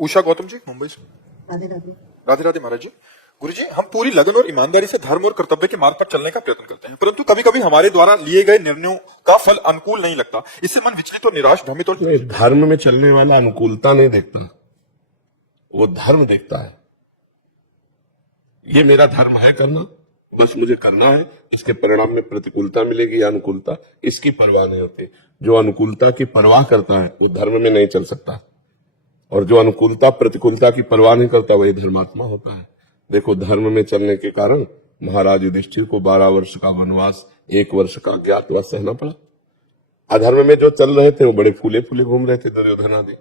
उषा गौतम जी मुंबई से। राधे राधे। राधे राधे महाराज जी। गुरु जी, हम पूरी लगन और ईमानदारी से धर्म और कर्तव्य के मार्ग पर चलने का प्रयत्न करते हैं, परंतु कभी कभी हमारे द्वारा लिए गए निर्णयों का फल अनुकूल नहीं लगता। इससे मन विचलित और निराश, भ्रमित और नहीं, धर्म में चलने वाला अनुकूलता नहीं देखता, वो धर्म देखता है। ये मेरा धर्म है करना, बस मुझे करना है, इसके परिणाम में प्रतिकूलता मिलेगी या अनुकूलता, इसकी परवाह नहीं होती। जो अनुकूलता की परवाह करता है वो धर्म में नहीं चल सकता, और जो अनुकूलता प्रतिकूलता की परवाह नहीं करता वही धर्मात्मा होता है। देखो, धर्म में चलने के कारण महाराज युधिष्ठिर को 12 वर्ष का वनवास, 1 वर्ष का अज्ञातवास सहना पड़ा। अधर्म में जो चल रहे थे वो बड़े फूले फूले घूम रहे थे, दुर्योधन आदि,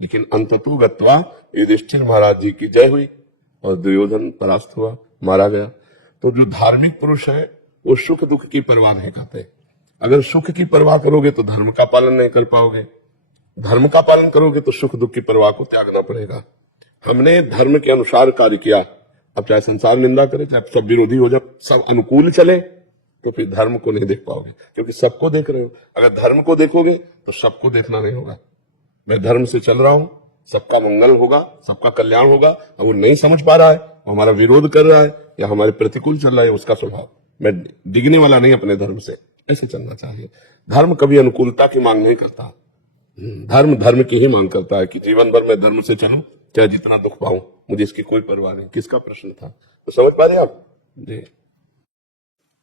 लेकिन अंततु गत्वा युधिष्ठिर महाराज जी की जय हुई और दुर्योधन परास्त हुआ, मारा गया। तो जो धार्मिक पुरुष है वो सुख दुख की परवाह नहीं करते। अगर सुख की परवाह करोगे तो धर्म का पालन नहीं कर पाओगे, धर्म का पालन करोगे तो सुख दुख की परवाह को त्यागना पड़ेगा। हमने धर्म के अनुसार कार्य किया, अब चाहे संसार निंदा करे, चाहे सब विरोधी हो जाए, सब अनुकूल चले, तो फिर धर्म को नहीं देख पाओगे, क्योंकि सबको देख रहे हो। अगर धर्म को देखोगे तो सबको देखना नहीं होगा। मैं धर्म से चल रहा हूं, सबका मंगल होगा, सबका कल्याण होगा, और वो नहीं समझ पा रहा है, वो हमारा विरोध कर रहा है या हमारे प्रतिकूल चल रहा है, उसका स्वभाव। मैं डिगने वाला नहीं अपने धर्म से, ऐसे चलना चाहिए। धर्म कभी अनुकूलता की मांग नहीं करता, धर्म धर्म की ही मांग करता है कि जीवन भर मैं धर्म से चलूं, चाहे जितना दुख पाऊं, मुझे इसकी कोई परवाह नहीं। किसका प्रश्न था, तो समझ पा रहे आप जी।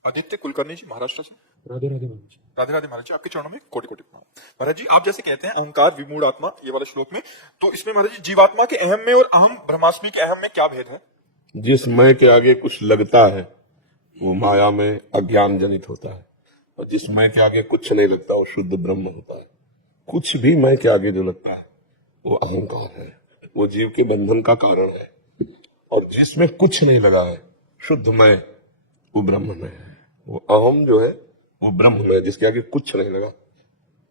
आदित्य कुलकर्णी जी महाराष्ट्र से। राधे राधे महाराज। राधे राधे महाराज जी, आपके चरणों में कोटि कोटि प्रणाम। महाराज जी, आप जैसे कहते हैं अहंकार विमूढ़ आत्मा, ये वाले श्लोक में, तो इसमें महाराज जी जीवात्मा के अहम में और अहम ब्रह्मास्मि के अहम में क्या भेद है? जिस मैं के आगे कुछ लगता है वो माया में अज्ञान जनित होता है, और जिस मैं के आगे कुछ नहीं लगता वो शुद्ध ब्रह्म होता है। कुछ भी मैं के आगे जो लगता है वो अहंकार है, वो जीव के बंधन का कारण है। और जिसमें कुछ नहीं लगा है, शुद्ध मैं, वो ब्रह्म में है। वो अहम जो है वो ब्रह्म में, जिसके आगे कुछ नहीं लगा।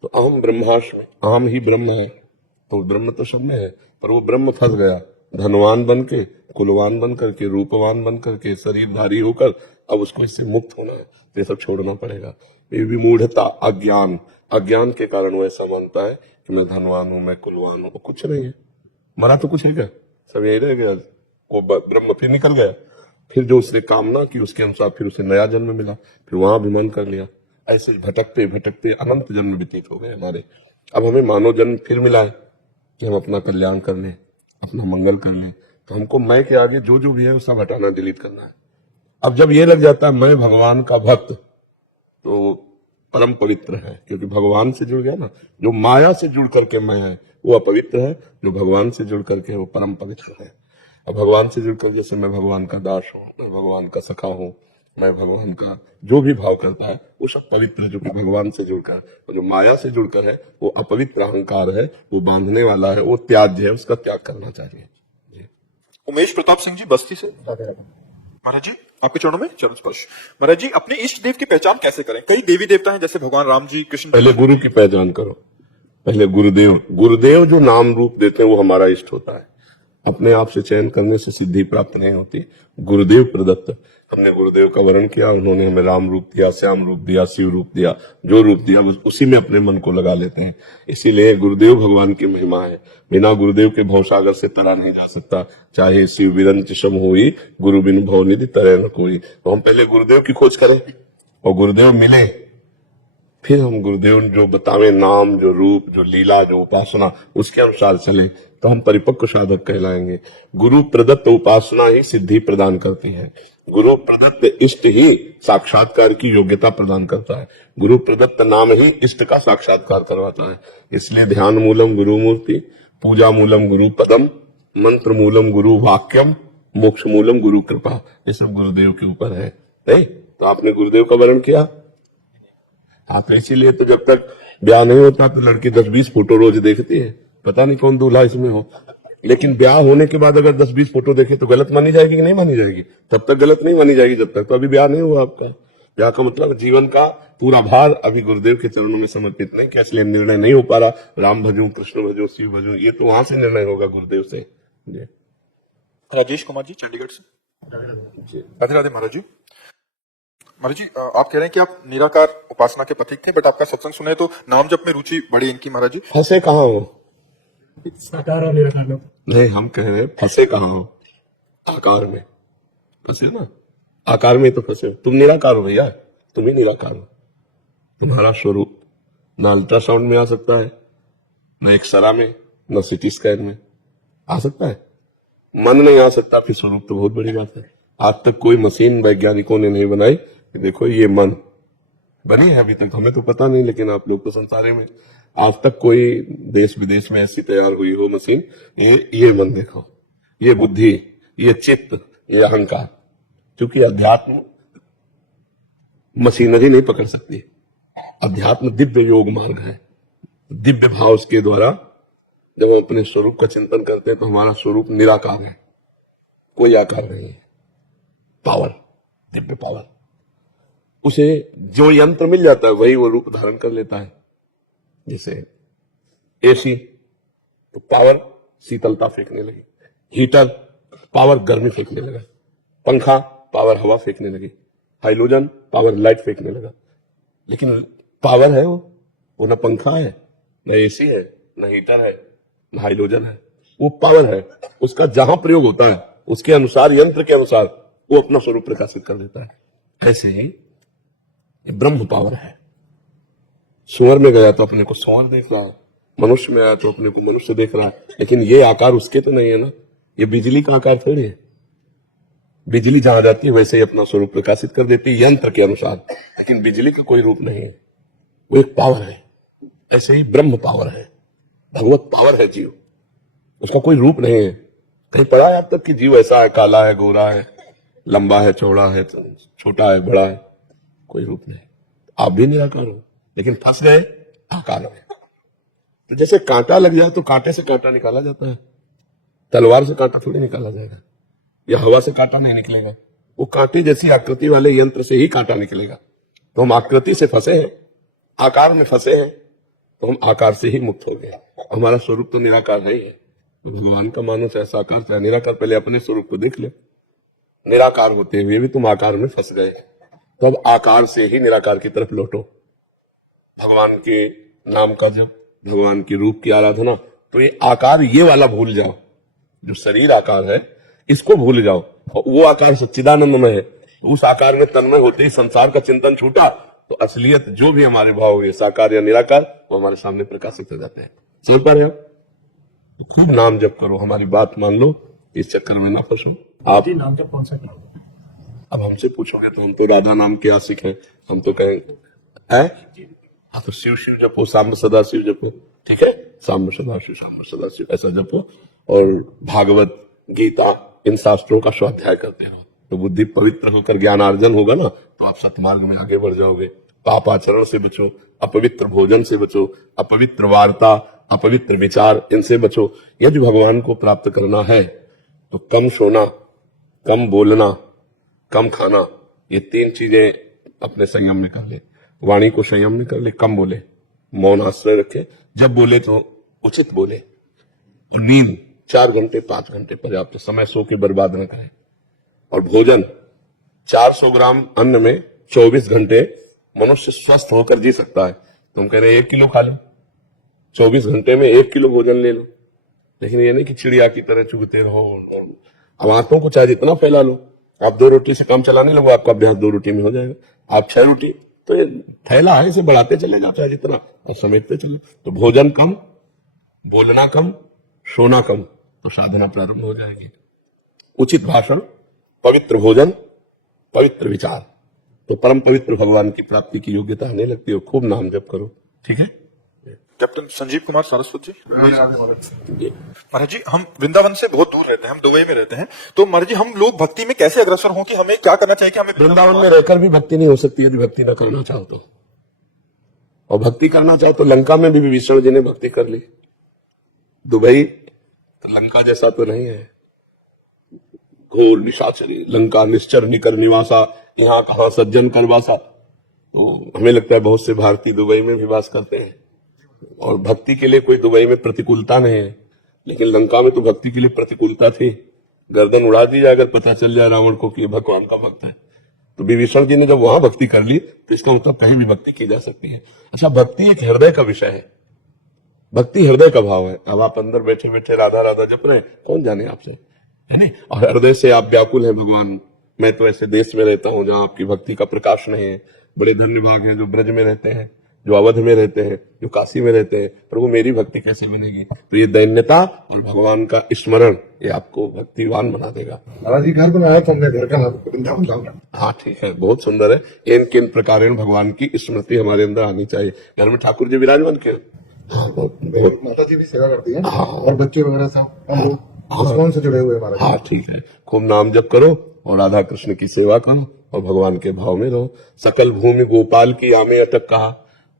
तो अहम ब्रह्मास्मि, अहम ही ब्रह्म है, तो ब्रह्म तो सब में है, पर वो ब्रह्म फंस गया धनवान बन के, कुलवान बन करके, रूपवान बन करके, शरीरधारी होकर। अब उसको इससे मुक्त होना है, तो ये सब छोड़ना पड़ेगा। ये विमूढ़ता, अज्ञान, अज्ञान के कारण वो ऐसा मानता है कि मैं धनवान हूं, मैं कुलवान हूं। कुछ नहीं है, मरा तो कुछ नहीं गया, सब यही रह गया। वो ब्रह्म फिर निकल गया, फिर जो उसने कामना की उसके अनुसार फिर उसे नया जन्म मिला, फिर वहां अभिमान कर लिया। ऐसे भटकते भटकते अनंत जन्म व्यतीत हो गए हमारे। अब हमें मानव जन्म फिर मिला है कि हम अपना कल्याण कर लें, अपना मंगल कर लें। तो हमको मैं के आगे जो जो भी है वो सब हटाना, डिलीट करना है। अब जब ये लग जाता है मैं भगवान का भक्त, तो परम पवित्र है, क्योंकि भगवान से जुड़ गया ना। जो माया से जुड़ करके मैं है वो अपवित्र है, जो भगवान से जुड़ करके वो परम पवित्र है। अब भगवान से जुड़कर, जैसे मैं भगवान का दास हूँ, मैं भगवान का सखा हूँ, मैं भगवान का जो भी भाव करता है वो सब पवित्र, जो कि भगवान से जुड़कर। और जो माया से जुड़कर है वो अपवित्र अहंकार है, वो बांधने वाला है, वो त्याज्य है, उसका त्याग करना चाहिए। उमेश प्रताप सिंह जी बस्ती से। राधे राधे। महाराज जी, आपके चरणों में चरण स्पर्श। महाराज जी, अपने इष्ट देव की पहचान कैसे करें? कई देवी देवता हैं, जैसे भगवान राम जी, कृष्ण। पहले गुरु की पहचान करो, पहले गुरुदेव। गुरुदेव जो नाम रूप देते हैं वो हमारा इष्ट होता है। अपने आप से चयन करने से सिद्धि प्राप्त नहीं होती, गुरुदेव प्रदत्त। हमने गुरुदेव का वर्ण किया, उन्होंने हमें राम रूप दिया, श्याम रूप दिया, शिव रूप दिया, जो रूप दिया बस उसी में अपने मन को लगा लेते हैं। इसीलिए गुरुदेव भगवान की महिमा है, बिना गुरुदेव के भवसागर से तरा नहीं जा सकता। चाहे शिव विरंच सम होई, गुरु बिन भव निधि तरे न कोई। तो हम पहले गुरुदेव की खोज करें, और गुरुदेव मिले, फिर हम गुरुदेव जो बतावे नाम, जो रूप, जो लीला, जो उपासना, उसके अनुसार चले, तो हम परिपक्व साधक कहलाएंगे। गुरु प्रदत्त उपासना ही सिद्धि प्रदान करती है, गुरु प्रदत्त इष्ट ही साक्षात्कार की योग्यता प्रदान करता है, गुरु प्रदत्त नाम ही इष्ट का साक्षात्कार करवाता है। इसलिए ध्यान मूलम गुरु मूर्ति, पूजा मूलम गुरु पदम, मंत्र मूलम गुरु वाक्यम, मोक्ष मूलम गुरु कृपा। ये सब गुरुदेव के ऊपर है। नहीं तो आपने गुरुदेव का वर्ण किया आप, इसीलिए तो जब तक ब्याह नहीं होता तो लड़की 10-20 फोटो रोज देखती है, पता नहीं कौन दूल्हा इसमें हो। लेकिन ब्याह होने के बाद अगर 10-20 फोटो देखे तो गलत मानी जाएगी कि नहीं मानी जाएगी? तब तक गलत नहीं मानी जाएगी जब तक तो अभी ब्याह नहीं हुआ आपका। ब्याह का मतलब जीवन का पूरा भार अभी गुरुदेव के चरणों में समर्पित नहीं किया, इसलिए निर्णय नहीं हो पा रहा। राम भजूं, कृष्ण भजूं, शिव भजूं, ये तो वहां से निर्णय होगा गुरुदेव से। जी राजेश कुमार जी चंडीगढ़ से। राधे राधे महाराज जी। महाराज जी, आप कह रहे हैं कि आप निराकार उपासना के पथिक थे, बट आपका सत्संग सुने तो नाम जप में रुचि बढ़ी इनकी। महाराज जी, फंसे कहाँ हो? साकार और निराकार लोग। नहीं, हम कह रहे हैं फंसे कहाँ हो? आकार में फंसे ना, आकार में तो फंसे। तुम निराकार हो भैया, तुम ही निराकार हो। तुम्हारा स्वरूप ना अल्ट्रासाउंड में आ सकता है, न एक्सरा में, न सिटी स्कैन में आ सकता है। मन नहीं आ सकता, फिर स्वरूप तो बहुत बड़ी बात है। आज तक कोई मशीन वैज्ञानिकों ने नहीं बनाई कि देखो ये मन बनी है, अभी तक हमें तो पता नहीं, लेकिन आप लोग तो संसारे में आज तक कोई देश विदेश में ऐसी तैयार हुई हो मशीन, ये मन देखो, ये बुद्धि, ये चित्त, ये अहंकार। क्योंकि अध्यात्म मशीनरी नहीं पकड़ सकती। अध्यात्म दिव्य योग मार्ग है। दिव्य भाव के द्वारा जब हम अपने स्वरूप का चिंतन करते हैं तो हमारा स्वरूप निराकार है, कोई आकार नहीं है। पावर, दिव्य पावर, उसे जो यंत्र मिल जाता है वही वो रूप धारण कर लेता है। जैसे एसी तो पावर शीतलता फेंकने लगी, हीटर पावर गर्मी फेंकने लगा, पंखा पावर हवा फेंकने लगी, हाइड्रोजन पावर लाइट फेंकने लगा। लेकिन पावर है वो ना पंखा है, न एसी है, न हीटर है, न हाइड्रोजन है। वो पावर है, उसका जहां प्रयोग होता है उसके अनुसार, यंत्र के अनुसार वो अपना स्वरूप प्रकाशित कर देता है। ऐसे ही ये ब्रह्म पावर है। सुअर में गया तो अपने को सुअर देख रहा है, मनुष्य में आया तो अपने को मनुष्य देख रहा है, लेकिन ये आकार उसके तो नहीं है ना। ये बिजली का आकार थोड़ी है। बिजली जहां जाती है वैसे ही अपना स्वरूप प्रकाशित कर देती है यंत्र के अनुसार, लेकिन बिजली का कोई रूप नहीं है, वो एक पावर है। ऐसे ही ब्रह्म पावर है, भगवत पावर है जीव, उसका कोई रूप नहीं है। कहीं पढ़ा है अब तक कि जीव ऐसा है, काला है, गोरा है, लंबा है, चौड़ा है, छोटा है, बड़ा है? कोई रूप नहीं। आप भी निराकार हो, लेकिन फंस गए आकार में। तो जैसे कांटा लग जाए तो कांटे से कांटा निकाला जाता है, तलवार से कांटा थोड़ी निकाला जाएगा, या हवा से कांटा नहीं निकलेगा। वो कांटे जैसी आकृति वाले यंत्र से ही कांटा निकलेगा। तो हम आकृति से फंसे हैं, आकार में फंसे हैं, तो हम आकार से ही मुक्त हो गए। हमारा स्वरूप तो निराकार है ही है। तो भगवान का मानो चाहे साकार चाहे निराकार, पहले अपने स्वरूप को देख ले। निराकार होते हुए भी तुम आकार में फंस गए, तो अब आकार से ही निराकार की तरफ लौटो। भगवान के नाम का जब, भगवान के रूप की आराधना, तो ये आकार ये वाला भूल जाओ, जो शरीर आकार है इसको भूल जाओ। और वो आकार सच्चिदानंद में है, उस आकार में तन्मय होते ही संसार का चिंतन छूटा, तो असलियत जो भी हमारे भाव हुए, साकार या निराकार, वो हमारे सामने प्रकाशित हो जाते हैं। समझ पा रहे हो? तो खूब नाम जप करो, हमारी बात मान लो, इस चक्कर में ना फंसो। आप जी, नाम जब कौन सा किया? अब हमसे पूछोगे तो हम तो राधा नाम के आशिक हैं, हम तो कहेंगे है हाँ, तो शिव शिव जपो, सांब सदा शिव जपो, ठीक है, सांब सदा शिव, सांब सदा शिव, ऐसा जपो। और भागवत, गीता, इन शास्त्रों का स्वाध्याय करते रहो, तो बुद्धि पवित्र होकर ज्ञानार्जन होगा ना, तो आप सतमार्ग में आगे बढ़ जाओगे। पाप आचरण से बचो, अपवित्र भोजन से बचो, अपवित्र वार्ता, अपवित्र विचार, इनसे बचो। यदि भगवान को प्राप्त करना है तो कम सोना, कम बोलना, कम खाना, ये 3 चीजें अपने संयम में कर ले। वाणी को संयम में कर ले, कम बोले, मौन आश्रय रखे, जब बोले तो उचित बोले। और नींद 4 घंटे 5 घंटे पर्याप्त, समय सो के बर्बाद न करें। और भोजन 400 ग्राम अन्न में 24 घंटे मनुष्य स्वस्थ होकर जी सकता है। तुम कह रहे 1 किलो खा लो, 24 घंटे में 1 किलो भोजन ले लो। लेकिन ये नहीं कि चिड़िया की तरह चुगते रहो। अब आंतों को चाहे जितना फैला लो, आप 2 रोटी से काम चलाने लगो, आपका अभ्यास 2 रोटी में हो जाएगा। आप 6 रोटी, तो ये थैला है, इसे बढ़ाते चले जाओ चाहे जितना, और समेटते चले। तो भोजन कम, बोलना कम, सोना कम, तो साधना प्रारंभ हो जाएगी। उचित भाषण, पवित्र भोजन, पवित्र विचार, तो परम पवित्र भगवान की प्राप्ति की योग्यता आने लगती है। खूब नाम जप करो, ठीक है। कैप्टन संजीव कुमार सारस्वत जी। जी। महाराज जी, हम वृंदावन से बहुत दूर रहते हैं, हम दुबई में रहते हैं, तो महाराज जी हम लोग भक्ति में कैसे अग्रसर हों, कि हमें क्या करना चाहिए कि हमें वृंदावन में रहकर भी भक्ति नहीं हो सकती यदि भक्ति न करना चाहो तो। और भक्ति करना चाहो तो लंका में भी विभीषण जी ने भक्ति कर ली। दुबई तो लंका जैसा तो नहीं है, घोर निशाचरी लंका, निश्चर निकर निवासा, यहाँ कहाँ सज्जन करवासा। तो हमें लगता है बहुत से भारतीय दुबई में भी वास करते हैं, और भक्ति के लिए कोई दुबई में प्रतिकूलता नहीं है। लेकिन लंका में तो भक्ति के लिए प्रतिकूलता थी, गर्दन उड़ा दी जाए अगर पता चल जाए रावण को कि भगवान का भक्त है। तो विभीषण जी ने जब वहां भक्ति कर ली, तो इसका मतलब कहीं भी भक्ति की जा सकती है। अच्छा, भक्ति एक हृदय का विषय है, भक्ति हृदय का भाव है। अब आप अंदर बैठे बैठे राधा राधा जप रहे हैं, कौन जाने आपसे, है नहीं? और हृदय से आप व्याकुल हैं भगवान, मैं तो ऐसे देश में रहता हूं जहां आपकी भक्ति का प्रकाश नहीं है। बड़े धन्य भाग हैं जो ब्रज में रहते हैं, जो अवध में रहते हैं, जो काशी में रहते हैं। प्रभु मेरी भक्ति कैसे बनेगी? तो ये दैन्यता और भगवान का स्मरण ये आपको भक्तिवान बना देगा। महाराज जी घर बनाया तो हमने घर का नाम वृंदावन लाऊंगा। हाँ ठीक है, बहुत सुंदर है। इन किन प्रकारेण भगवान की स्मृति हमारे अंदर आनी चाहिए। घर में ठाकुर जी विराजमान क्यों? हाँ, बहुत माता जी भी सेवा करती है हाँ। और बच्चे वगैरह सब हम लोग भगवान से जुड़े हुए हैं महाराज। हाँ ठीक है, खूब नाम जप करो और राधा कृष्ण की सेवा करो और भगवान के भाव में रहो। सकल भूमि गोपाल की आमे अटक कहा,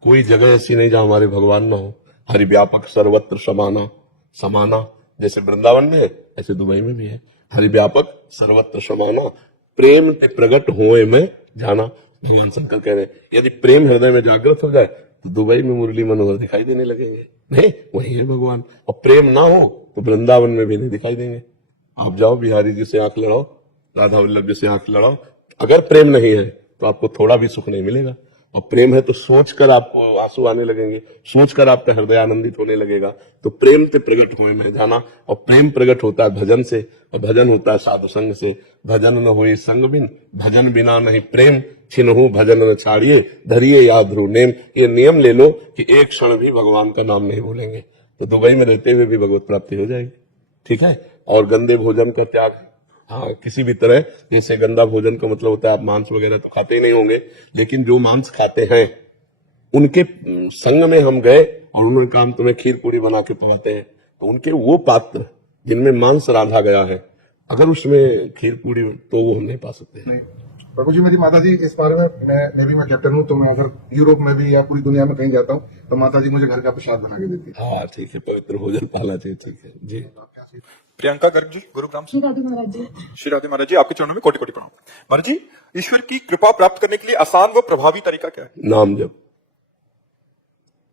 कोई जगह ऐसी नहीं जहां हमारे भगवान ना हो। हरि व्यापक सर्वत्र समाना, समाना जैसे वृंदावन में है ऐसे दुबई में भी है। हरि व्यापक सर्वत्र समाना, प्रेम ते प्रगट होए में जाना। भगवान शंकर कह रहे हैं यदि प्रेम हृदय में जागृत हो जाए तो दुबई में मुरली मनोहर दिखाई देने लगेंगे। नहीं, वही है भगवान। और प्रेम ना हो तो वृंदावन में भी नहीं दिखाई देंगे। आप जाओ बिहारी जी से आंख लड़ाओ, राधा वल्लभ जी से आंख लड़ाओ, अगर प्रेम नहीं है तो आपको थोड़ा भी सुख नहीं मिलेगा। और प्रेम है तो सोचकर आपको आंसू आने लगेंगे, सोचकर आपका हृदय आनंदित होने लगेगा। तो प्रेम पे प्रकट होए में जाना, और प्रेम प्रकट होता है भजन से, और भजन होता है साधु संग से। भजन न होए संग बिन, भजन बिना नहीं प्रेम, छिनहु भजन न छाड़िए, धरिए याद ध्रुव नेम। ये नियम ले लो कि एक क्षण भी भगवान का नाम नहीं भूलेंगे तो दुबई में रहते हुए भी भगवत प्राप्ति हो जाएगी। ठीक है। और गंदे भोजन का त्याग, हाँ किसी भी तरह, जैसे गंदा भोजन का मतलब होता है आप मांस वगैरह तो खाते ही नहीं होंगे, लेकिन जो मांस खाते हैं उनके संग में हम गए और उन्होंने कहा हम तुम्हें खीर पूरी बना के पकाते हैं, तो उनके वो पात्र जिनमें मांस राधा गया है, अगर उसमें खीर पूरी तो वो हम नहीं पा सकते। नहीं प्रभु जी, मेरी माता जी इस बारे में मैं कैप्टन हूँ, तो मैं अगर यूरोप में भी या पूरी दुनिया में कहीं जाता हूँ तो माता जी मुझे घर का प्रसाद बना के देती है। हाँ ठीक है, पवित्र भोजन पाला चाहिए। ठीक है जी। प्रियंका गर्ग जी, गुरुग्राम से। श्री राधे महाराज जी। श्री राधे महाराज जी, आपके चरणों में कोटि कोटि प्रणाम। महाराज जी, ईश्वर की कृपा प्राप्त करने के लिए आसान व प्रभावी तरीका क्या है? नाम जप।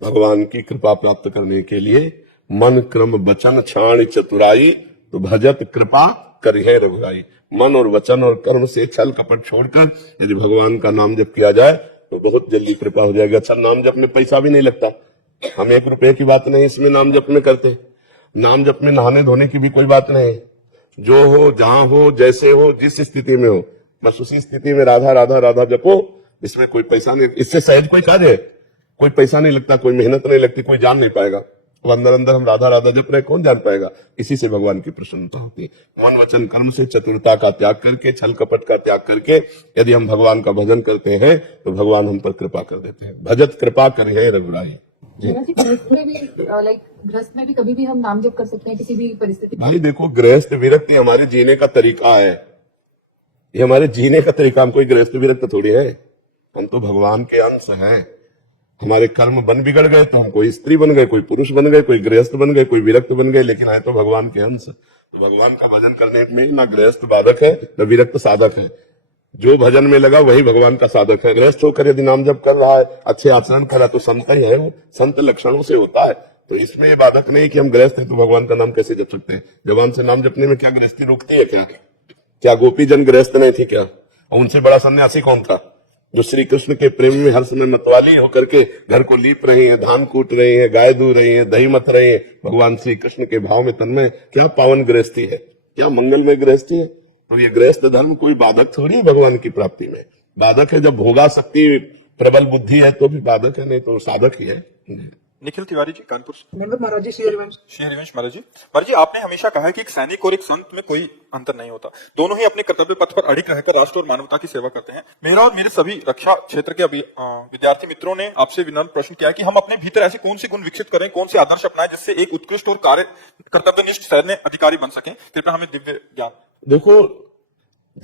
भगवान की कृपा प्राप्त करने के लिए मन क्रम वचन छाण चतुराई, तो भजत कृपा करिहे रघुराई। मन और वचन और कर्म से छल कपट छोड़कर यदि भगवान का नाम जप किया जाए तो बहुत जल्दी कृपा हो जाएगी। अच्छा, नाम जप में पैसा भी नहीं लगता, हम 1 रुपए की बात नहीं इसमें नाम जप में करते। नाम जप में नहाने धोने की भी कोई बात नहीं, जो हो जहां हो जैसे हो जिस स्थिति में हो बस उसी स्थिति में राधा राधा राधा जपो। इसमें कोई पैसा नहीं, इससे सहज कोई कार्य है, कोई पैसा नहीं लगता, कोई मेहनत नहीं लगती, कोई जान नहीं पाएगा। अब अंदर अंदर हम राधा राधा जप रहे, कौन जान पाएगा? इसी से भगवान की प्रसन्नता होती है। मन वचन कर्म से चतुरता का त्याग करके, छल कपट का त्याग करके यदि हम भगवान का भजन करते हैं तो भगवान हम पर कृपा कर देते हैं। भजत कृपा करिहे रघुराई। गृहस्थ में भी गृहस्थ में भी कभी भी हम नाम जप कर सकते हैं किसी भी परिस्थिति में। भाई देखो, गृहस्थ विरक्ति हमारे जीने का तरीका है, ये हमारे जीने का तरीका। हम कोई गृहस्थ विरक्त थोड़ी है, हम तो भगवान के अंश हैं। हमारे कर्म बन बिगड़ गए तो हम कोई स्त्री बन गए, कोई पुरुष बन गए, कोई गृहस्थ बन गए, कोई विरक्त बन गए, लेकिन है तो भगवान के अंश। तो भगवान का भजन करने में ना गृहस्थ बाधक है न विरक्त साधक है। जो भजन में लगा वही भगवान का साधक है। गृहस्थ होकर यदि नाम जप कर रहा है, अच्छे आचरण कर रहा है तो संत ही है, वो संत लक्षणों से होता है। तो इसमें ये बाधक नहीं कि हम गृहस्थ हैं तो भगवान का नाम कैसे जप सकते हैं। जवान से नाम जपने में क्या गृहस्थी रोकती है? क्या गोपी जन गृहस्थ नहीं थी क्या? और उनसे बड़ा सन्यासी कौन था जो श्री कृष्ण के प्रेम में हर समय मतवाली होकर के घर को लीप रही है, धान कूट रही है, गाय दूह रही है, दही मथ रही है, भगवान श्री कृष्ण के भाव में तन्मय। क्या पावन गृहस्थी है, क्या मंगलमय गृहस्थी है। तो ये गृहस्थ धर्म कोई बाधक थोड़ी है भगवान की प्राप्ति में। बाधक है जब भोगासक्ति प्रबल बुद्धि है तो भी बाधक है, नहीं तो साधक ही है। निखिल तिवारी जी, कानपुर से। महाराज जी, श्री हरिवंश। श्री हरिवंश महाराज जी। महाराज जी, आपने हमेशा कहा है कि एक सैनिक और एक संत में कोई अंतर नहीं होता, दोनों ही अपने कर्तव्य पथ पर अडिग रहकर राष्ट्र और मानवता की सेवा करते हैं। मेरा और मेरे सभी रक्षा क्षेत्र के विद्यार्थी मित्रों ने आपसे विनम्र प्रश्न किया है कि हम अपने भीतर ऐसे कौन से गुण विकसित करें, कौन से आदर्श अपनाएं जिससे एक उत्कृष्ट और कार्य कर्तव्यनिष्ठ सैन्य अधिकारी बन सके। कृपया हमें दिव्य ज्ञान। देखो,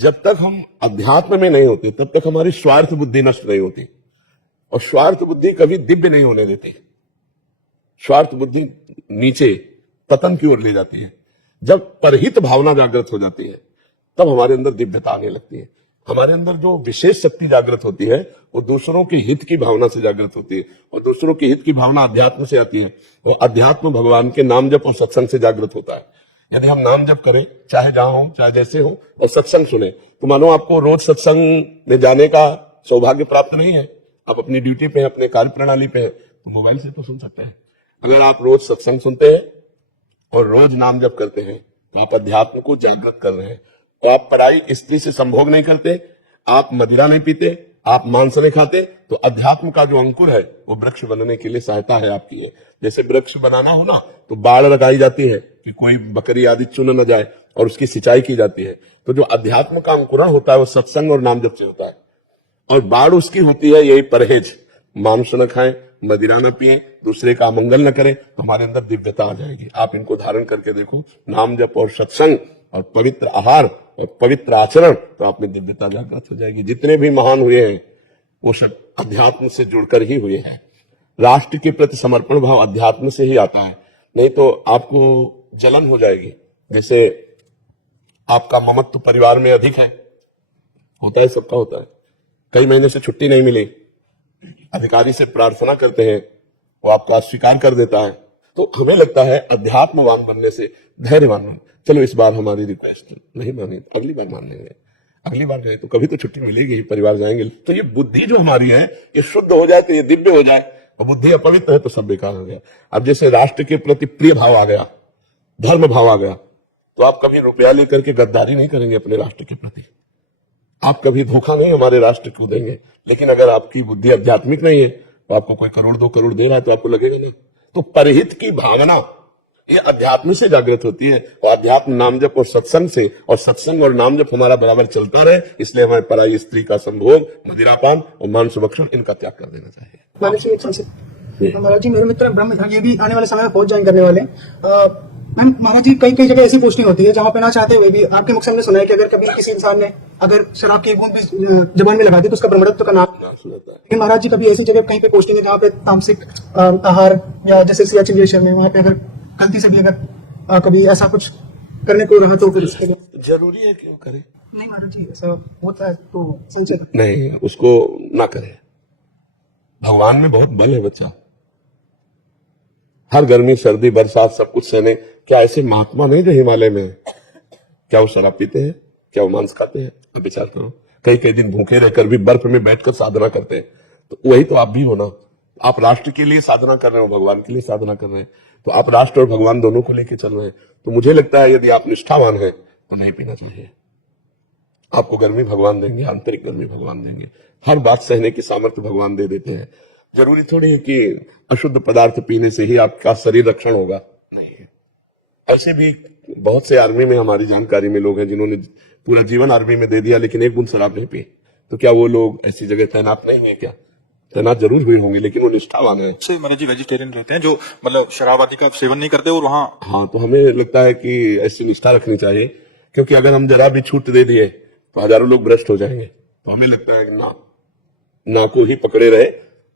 जब तक हम अध्यात्म में नहीं होते तब तक हमारी स्वार्थ बुद्धि नष्ट नहीं होती, और स्वार्थ बुद्धि कभी दिव्य नहीं होने देती। स्वार्थ बुद्धि नीचे पतन की ओर ले जाती है। जब परहित भावना जागृत हो जाती है तब हमारे अंदर दिव्यता आने लगती है। हमारे अंदर जो विशेष शक्ति जागृत होती है वो दूसरों के हित की भावना से जागृत होती है, और दूसरों के हित की भावना अध्यात्म से आती है। और अध्यात्म भगवान के नाम जप और सत्संग से जागृत होता है। यदि हम नाम जप करें, चाहे जहां हो चाहे जैसे हो, और सत्संग सुने, तो मानो आपको रोज सत्संग में जाने का सौभाग्य प्राप्त नहीं है। आप अपनी ड्यूटी पे, अपने कार्य प्रणाली पे, तो मोबाइल से तो सुन सकते हैं। अगर आप रोज सत्संग सुनते हैं और रोज नाम जप करते हैं तो आप अध्यात्म को जागृत कर रहे हैं। तो आप पराई स्त्री से संभोग नहीं करते, आप मदिरा नहीं पीते, आप मांस नहीं खाते, तो अध्यात्म का जो अंकुर है वो वृक्ष बनने के लिए सहायता है आपकी है। जैसे वृक्ष बनाना हो ना तो बाढ़ लगाई जाती है कि कोई बकरी आदि चुन न जाए और उसकी सिंचाई की जाती है। तो जो अध्यात्म का अंकुरण होता है वो सत्संग और नाम जप से होता है। और बाढ़ उसकी होती है यही परहेज, मांस न खाएं, मदिरा न पिए, दूसरे का अमंगल न करें, तो हमारे अंदर दिव्यता आ जाएगी। आप इनको धारण करके देखो, नाम जप और सत्संग और पवित्र आहार और पवित्र आचरण, तो आप में दिव्यता जागृत हो जाएगी। जितने भी महान हुए हैं वो सब अध्यात्म से जुड़कर ही हुए हैं। राष्ट्र के प्रति समर्पण भाव अध्यात्म से ही आता है, नहीं तो आपको जलन हो जाएगी। जैसे आपका ममत्व परिवार में अधिक है, होता है, सबका होता है, कई महीने से छुट्टी नहीं मिली, अधिकारी से प्रार्थना करते हैं, वो आपका स्वीकार कर देता है, तो हमें लगता है अध्यात्मवान बनने से धैर्यवान बन। चलो इस बार हमारी रिक्वेस्ट नहीं मानी, अगली बार मान लेंगे, अगली बार गए तो कभी तो छुट्टी मिलेगी ही, परिवार जाएंगे। तो ये बुद्धि जो हमारी है ये शुद्ध हो जाए तो ये दिव्य हो जाए, और बुद्धि अपवित्र है तो सब बेकार हो गया। अब जैसे राष्ट्र के प्रति प्रिय भाव आ गया, धर्म भाव आ गया, तो आप कभी रुपया लेकर के गद्दारी नहीं करेंगे अपने राष्ट्र के प्रति, आप कभी धोखा नहीं हमारे राष्ट्र को देंगे। लेकिन अगर आपकी बुद्धि आध्यात्मिक नहीं है तो आपको कोई करोड़ 2 करोड़ दे रहा है तो आपको लगेगा नहीं। तो परहित की भावना ये अध्यात्म से जागृत होती है, और अध्यात्म नाम जप और सत्संग से, और सत्संग और नाम जप हमारा बराबर चलता रहे, इसलिए हमारे पराई स्त्री का संभोग, मदिरापान और मांस भक्षण इनका त्याग कर देना चाहिए। महाराज जी एक संशय, महाराज जी मेरे मित्र ब्रह्म था, ये भी आने वाले समय में फौज ज्वाइन करने वाले हैं। मैम महाराज जी कई कई जगह ऐसी पोस्टिंग होती है जहाँ पे ना चाहते हुए भी आपके मुख से हमने सुना है कि अगर कभी किसी इंसान ने अगर शराब की एक बूंद भी जबान में लगा दी तो उसका ब्रह्मत्व का नाम। लेकिन महाराज जी कभी ऐसी जगह कहीं पे पोस्टिंग है जहाँ पे तामसिक आहार या जैसे सियाचिन ग्लेशियर में वहाँ पे अगर गलती से भी अगर कभी ऐसा कुछ करने को रहा तो फिर उसके लिए जरूरी है क्यों करे? नहीं महाराज जी ऐसा होता है तो संशय नहीं, उसको ना करे। भगवान में बहुत बल है बच्चा, हर गर्मी सर्दी बरसात सब कुछ सहने। क्या ऐसे महात्मा नहीं जो हिमालय में है? क्या वो शराब पीते हैं? क्या वो मांस खाते हैं? अब विचार करो, कई कई दिन भूखे रहकर भी बर्फ में बैठकर साधना करते हैं। तो वही तो आप भी हो ना, आप राष्ट्र के लिए साधना कर रहे हो, भगवान के लिए साधना कर रहे हैं, तो आप राष्ट्र और भगवान दोनों को लेकर चल रहे हैं। तो मुझे लगता है यदि आप निष्ठावान हैं तो नहीं पीना चाहिए। आपको गर्मी भगवान देंगे, आंतरिक गर्मी भगवान देंगे, हर बात सहने की सामर्थ्य भगवान दे देते हैं। जरूरी थोड़ी है कि अशुद्ध पदार्थ पीने से ही आपका शरीर रक्षण होगा, नहीं है। ऐसे भी बहुत से आर्मी में हमारी जानकारी में लोग हैं जिन्होंने पूरा जीवन आर्मी में दे दिया लेकिन एक बूंद शराब नहीं पी। तो क्या वो लोग ऐसी जगह तैनात नहीं है? क्या तैनात जरूर हुए होंगे, लेकिन वो निष्ठावान है। से महाराज जी वेजिटेरियन रहते हैं जो मतलब शराब आदि का सेवन नहीं करते, और वहाँ हाँ, तो हमें लगता है कि ऐसी निष्ठा रखनी चाहिए, क्योंकि अगर हम जरा भी छूट दे दिए तो हजारों लोग भ्रष्ट हो जाएंगे। तो हमें लगता है कि ना को ही पकड़े रहे।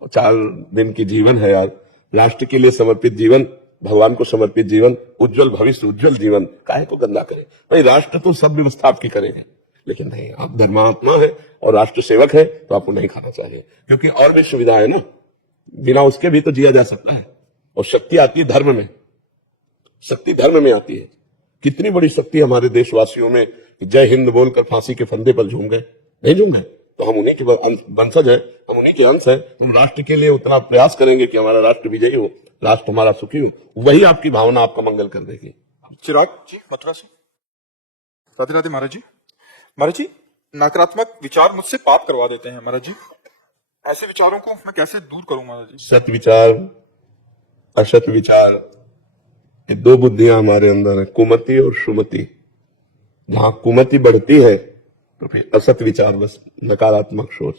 4 दिन की जीवन है यार, राष्ट्र के लिए समर्पित जीवन, भगवान को समर्पित जीवन, उज्जवल भविष्य, उज्जवल जीवन, काहे को गंदा करें? भाई राष्ट्र तो सब व्यवस्था आपकी करेंगे, लेकिन नहीं, आप धर्मात्मा है और राष्ट्र सेवक है तो आपको नहीं खाना चाहिए, क्योंकि और भी सुविधा है ना, बिना उसके भी तो जिया जा सकता है। और शक्ति आती है धर्म में, शक्ति धर्म में आती है। कितनी बड़ी शक्ति हमारे देशवासियों में, जय हिंद बोलकर फांसी के फंदे पर झूम गए, नहीं झूम गए? तो हम उन्हीं के वंशज है, हम उन्हीं के अंश है। हम राष्ट्र के लिए उतना प्रयास करेंगे कि हमारा राष्ट्र विजयी हो, राष्ट्र हमारा सुखी हो, वही आपकी भावना आपका मंगल कर देगी। चिराग जी मथुरा से। राधे राधे महाराज जी। महाराज जी, नकारात्मक विचार मुझसे पाप करवा देते हैं महाराज जी, ऐसे विचारों को मैं कैसे दूर करूं महाराज जी? सत विचार, असत विचार, ये 2 बुद्धियां हमारे अंदर है, कुमति और सुमति। जहां कुमति बढ़ती है तो फिर असत विचार, बस नकारात्मक सोच,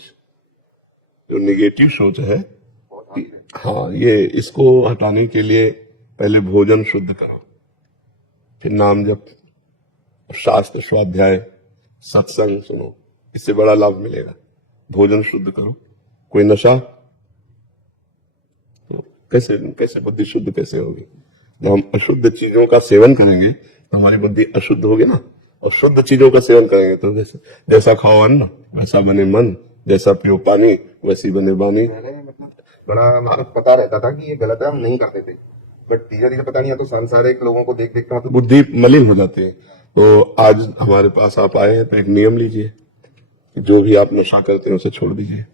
जो निगेटिव सोच है, हाँ, ये इसको हटाने के लिए पहले भोजन शुद्ध करो, फिर नाम जप, शास्त्र स्वाध्याय, सत्संग सुनो, इससे बड़ा लाभ मिलेगा। भोजन शुद्ध करो, कोई नशा तो कैसे बुद्धि शुद्ध कैसे होगी? जब हम अशुद्ध चीजों का सेवन करेंगे तो हमारी बुद्धि अशुद्ध होगी ना, और शुद्ध चीजों का सेवन करेंगे तो जैसा खाओ अन्न वैसा बने मन, जैसा पियो पानी वैसी बने वाणी। बड़ा हमारा पता रहता था कि ये गलत है, हम नहीं करते थे, बट धीरे धीरे पता नहीं है तो सांसारिक लोगों को देख देखता तो बुद्धि मलिन हो जाती है। तो आज हमारे पास आप आए हैं तो एक नियम लीजिए, जो भी आप नशा करते हैं उसे छोड़ दीजिए।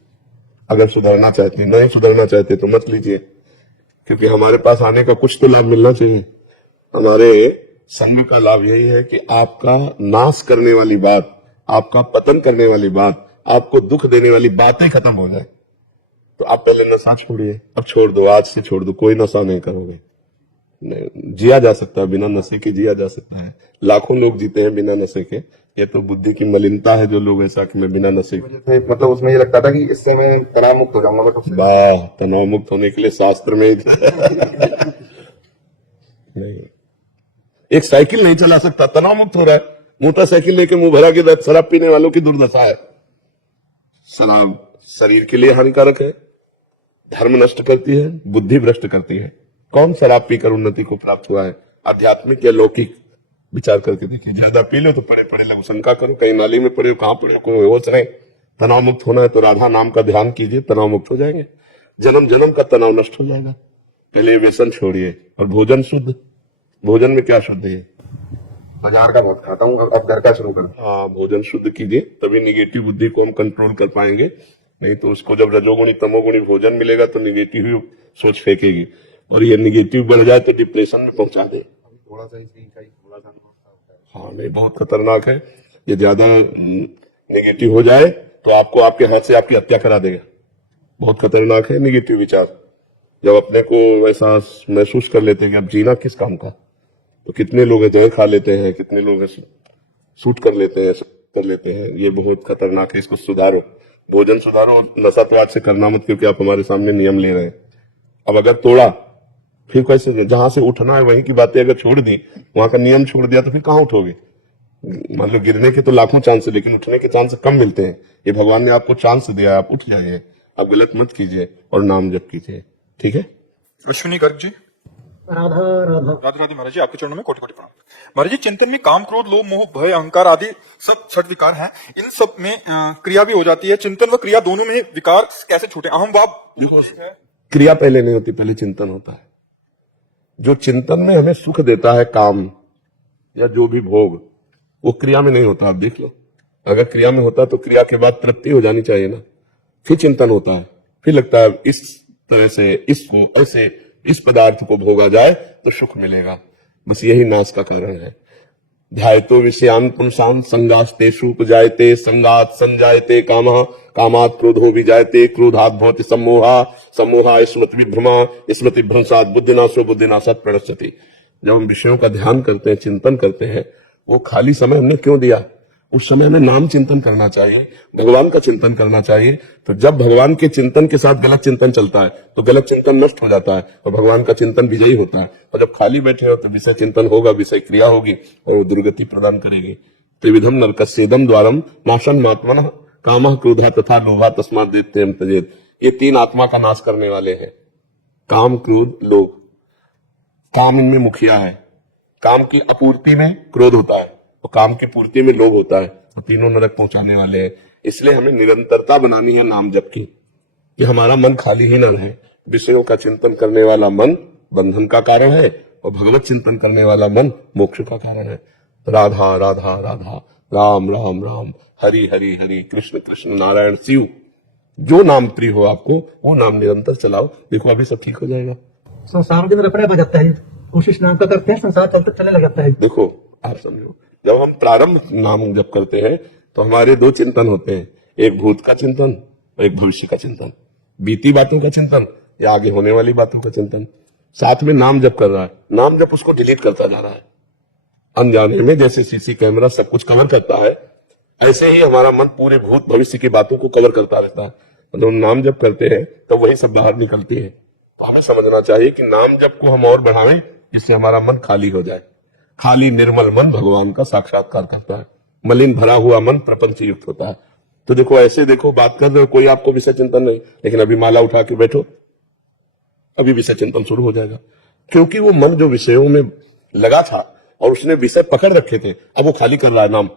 अगर सुधरना चाहते हैं, नहीं सुधरना चाहते तो मत लीजिए। क्योंकि हमारे पास आने का कुछ तो लाभ मिलना चाहिए। हमारे संघ का लाभ यही है कि आपका नाश करने वाली बात, आपका पतन करने वाली बात, आपको दुख देने वाली बातें खत्म हो जाए। तो आप पहले नशा छोड़िए, अब छोड़ दो, आज से छोड़ दो, कोई नशा नहीं करोगे। नहीं, जिया जा सकता है बिना नशे के, जिया जा सकता है। लाखों लोग जीते हैं बिना नशे के। ये तो बुद्धि की मलिनता है जो लोग ऐसा कि मैं बिना नशे के। मतलब उसमें ये लगता था कि इससे मैं तनाव मुक्त हो जाऊंगा, बट उससे वाह, तनाव मुक्त होने के लिए शास्त्र में नहीं, एक साइकिल नहीं चला सकता, तनाव मुक्त हो रहा है। मोटरसाइकिल लेके मुंह भरा के शराब पीने वालों की दुर्दशा है। शराब शरीर के लिए हानिकारक है, धर्म नष्ट करती है, बुद्धि भ्रष्ट करती है। कौन शराब पीकर उन्नति को प्राप्त हुआ है? आध्यात्मिक या लौकिक? विचार करके देखिए। ज्यादा पी लो तो पड़े पड़े लगो, शंका करो कहीं नाली में पड़े हो, कहां पड़े हो, कोई होश नहीं। तनाव मुक्त होना है तो राधा नाम का ध्यान कीजिए, तनाव मुक्त हो जाएंगे। जन्म जन्म का तनाव नष्ट हो जाएगा। पहले व्यसन छोड़िए। और भोजन शुद्ध, भोजन में क्या शुद्ध है? बाजार का बहुत खाता हूँ, अब घर का शुरू कर। हाँ, भोजन शुद्ध कीजिए, तभी निगेटिव बुद्धि को हम कंट्रोल कर पाएंगे। नहीं तो उसको जब रजोगुणी तमोगुणी भोजन मिलेगा तो निगेटिव ही सोच फेंकेगी, और ये निगेटिव बढ़ जाए तो डिप्रेशन में पहुंचा दे। थोड़ा सा ही थोड़ा सा। हाँ, नहीं, बहुत खतरनाक है। ये ज्यादा निगेटिव हो जाए तो आपको आपके हाथ से आपकी हत्या करा देगा। बहुत खतरनाक है निगेटिव विचार। जब अपने को वैसा महसूस कर लेते हैं कि अब जीना किस काम का, तो कितने लोग जहर खा लेते हैं, कितने लोग शूट कर लेते हैं, ये बहुत खतरनाक है। इसको सुधारो, भोजन सुधारो। और नशा तो आज से करना मत, क्योंकि आप हमारे सामने नियम ले रहे हैं। अब अगर तोड़ा फिर कैसे? जहां से उठना है वहीं की बातें अगर छोड़ दी, वहां का नियम छोड़ दिया, तो फिर कहां उठोगे? मान लो गिरने के तो लाखों चांस है, लेकिन उठने के चांस कम मिलते हैं। ये भगवान ने आपको चांस दिया है, आप उठ जाइए। आप गलत मत कीजिए और नाम जप कीजिए, ठीक है? अश्विनी गर्ग जी। राधा राधा। राधे राधे महाराज जी, आपके चरणों में कोटि कोटि प्रणाम। महाराज जी, चिंतन में काम, क्रोध, लोभ, मोह, भय, अहंकार आदि सब छठ विकार हैं। इन सब में क्रिया भी हो जाती है। चिंतन व क्रिया दोनों में विकार कैसे छूटे? अहम भाव देखो, क्रिया पहले नहीं होती, पहले चिंतन होता है। जो चिंतन में हमें सुख देता है, काम या जो भी भोग, वो क्रिया में नहीं होता। आप देख लो, अगर क्रिया में होता तो क्रिया के बाद तृप्ति हो जानी चाहिए ना, फिर चिंतन होता है। फिर लगता है इस तरह से इसको ऐसे इस पदार्थ को भोगा जाए तो सुख मिलेगा। बस यही नाश का कारण है। ध्यायतो विषयान पुंसान् संगास्तेषु उपजायते, संगात् संजायते कामः, कामात् क्रोधो विजायते, क्रोधात् भवति सम्मोहः, सम्मोहः स्मृति विभ्रमा, स्मृति भ्रंशात् बुद्धिनाशो, बुद्धिनाशात् प्रणश्यति। जब हम विषयों का ध्यान करते हैं, चिंतन करते हैं, वो खाली समय हमने क्यों दिया? उस समय हमें नाम चिंतन करना चाहिए, भगवान का चिंतन करना चाहिए। तो जब भगवान के चिंतन के साथ गलत चिंतन चलता है तो गलत चिंतन नष्ट हो जाता है और भगवान का चिंतन विजयी होता है। और जब खाली बैठे हो तो विषय चिंतन होगा, विषय क्रिया होगी और वो दुर्गति प्रदान करेगी। त्रिविधम नरकस्येदम द्वारम नाशन मात्मनः कामः क्रोधः तथा लोभः तस्मात् दैत्यं त्यजेत्। ये तीन आत्मा का नाश करने वाले हैं, काम, क्रोध, लोभ। काम इनमें मुखिया है। काम की आपूर्ति में क्रोध होता है और काम की पूर्ति में लोभ होता है, तो तीनों नरक पहुंचाने वाले हैं। इसलिए हमें निरंतरता बनानी है नाम जप की, कि हमारा मन खाली ही न रहे। विषयों का चिंतन करने वाला मन बंधन का कारण है और भगवत चिंतन करने वाला मन मोक्ष का कारण है। राधा राधा राधा, राम राम राम, हरि हरि हरि, कृष्ण कृष्ण, नारायण शिव। जो नाम प्रिय हो आपको वो नाम निरंतर चलाओ। देखो अभी सब ठीक हो जाएगा। संसार के अंदर अपने आ जाता है, कोशिश नाम का करते हैं, संसार चलते चलने लग जाता है। देखो आप समझो, जब हम प्रारंभ नाम जप करते हैं तो हमारे दो चिंतन होते हैं, एक भूत का चिंतन और एक भविष्य का चिंतन, बीती बातों का चिंतन या आगे होने वाली बातों का चिंतन। साथ में नाम जप कर रहा है, नाम जप उसको डिलीट करता जा रहा है अनजाने में। जैसे सीसी कैमरा सब कुछ कवर करता है, ऐसे ही हमारा मन पूरे भूत भविष्य की बातों को कवर करता रहता है। मतलब नाम जप करते हैं तो वही सब बाहर निकलती है। तो हमें समझना चाहिए कि नाम जप को हम और बढ़ावें, जिससे हमारा मन खाली हो जाए। खाली निर्मल मन भगवान का साक्षात्कार करता है, मलिन भरा हुआ मन प्रपंच युक्त होता है। तो देखो ऐसे देखो, बात कर रहे हो, कोई आपको विषय चिंतन नहीं, लेकिन अभी माला उठा के बैठो, अभी विषय चिंतन शुरू हो जाएगा। क्योंकि वो मन जो विषयों में लगा था और उसने विषय पकड़ रखे थे, अब वो खाली कर रहा है नाम।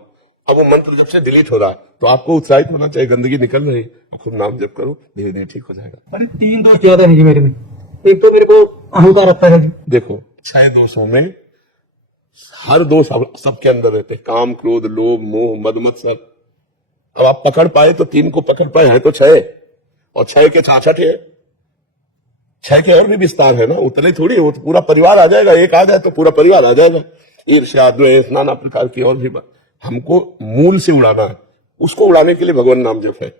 अब वो मंत्र जब से डिलीट हो रहा है, तो आपको उत्साहित होना चाहिए, गंदगी निकल रही है, खुद नाम जप करो, धीरे धीरे ठीक हो जाएगा। अरे 3 दोष ज्यादा है जी मेरे में। एक तो मेरे को अहंकार आता है जी। देखो 6 दोषों में हर दोष सबके अंदर रहते हैं, काम, क्रोध, लोभ, मोह, मद मत्सर। अब आप पकड़ पाए तो 3 को पकड़ पाए हैं तो 6, और 6 के 66 है। क्षय के और भी विस्तार है ना, उतने थोड़ी है, वो तो पूरा परिवार आ जाएगा, एक आ जाए तो पूरा परिवार आ जाएगा। ईर्ष्या, द्वेष, नाना प्रकार की और भी बात हमको मूल से उड़ाना है। उसको उड़ाने के लिए भगवान नाम जप है।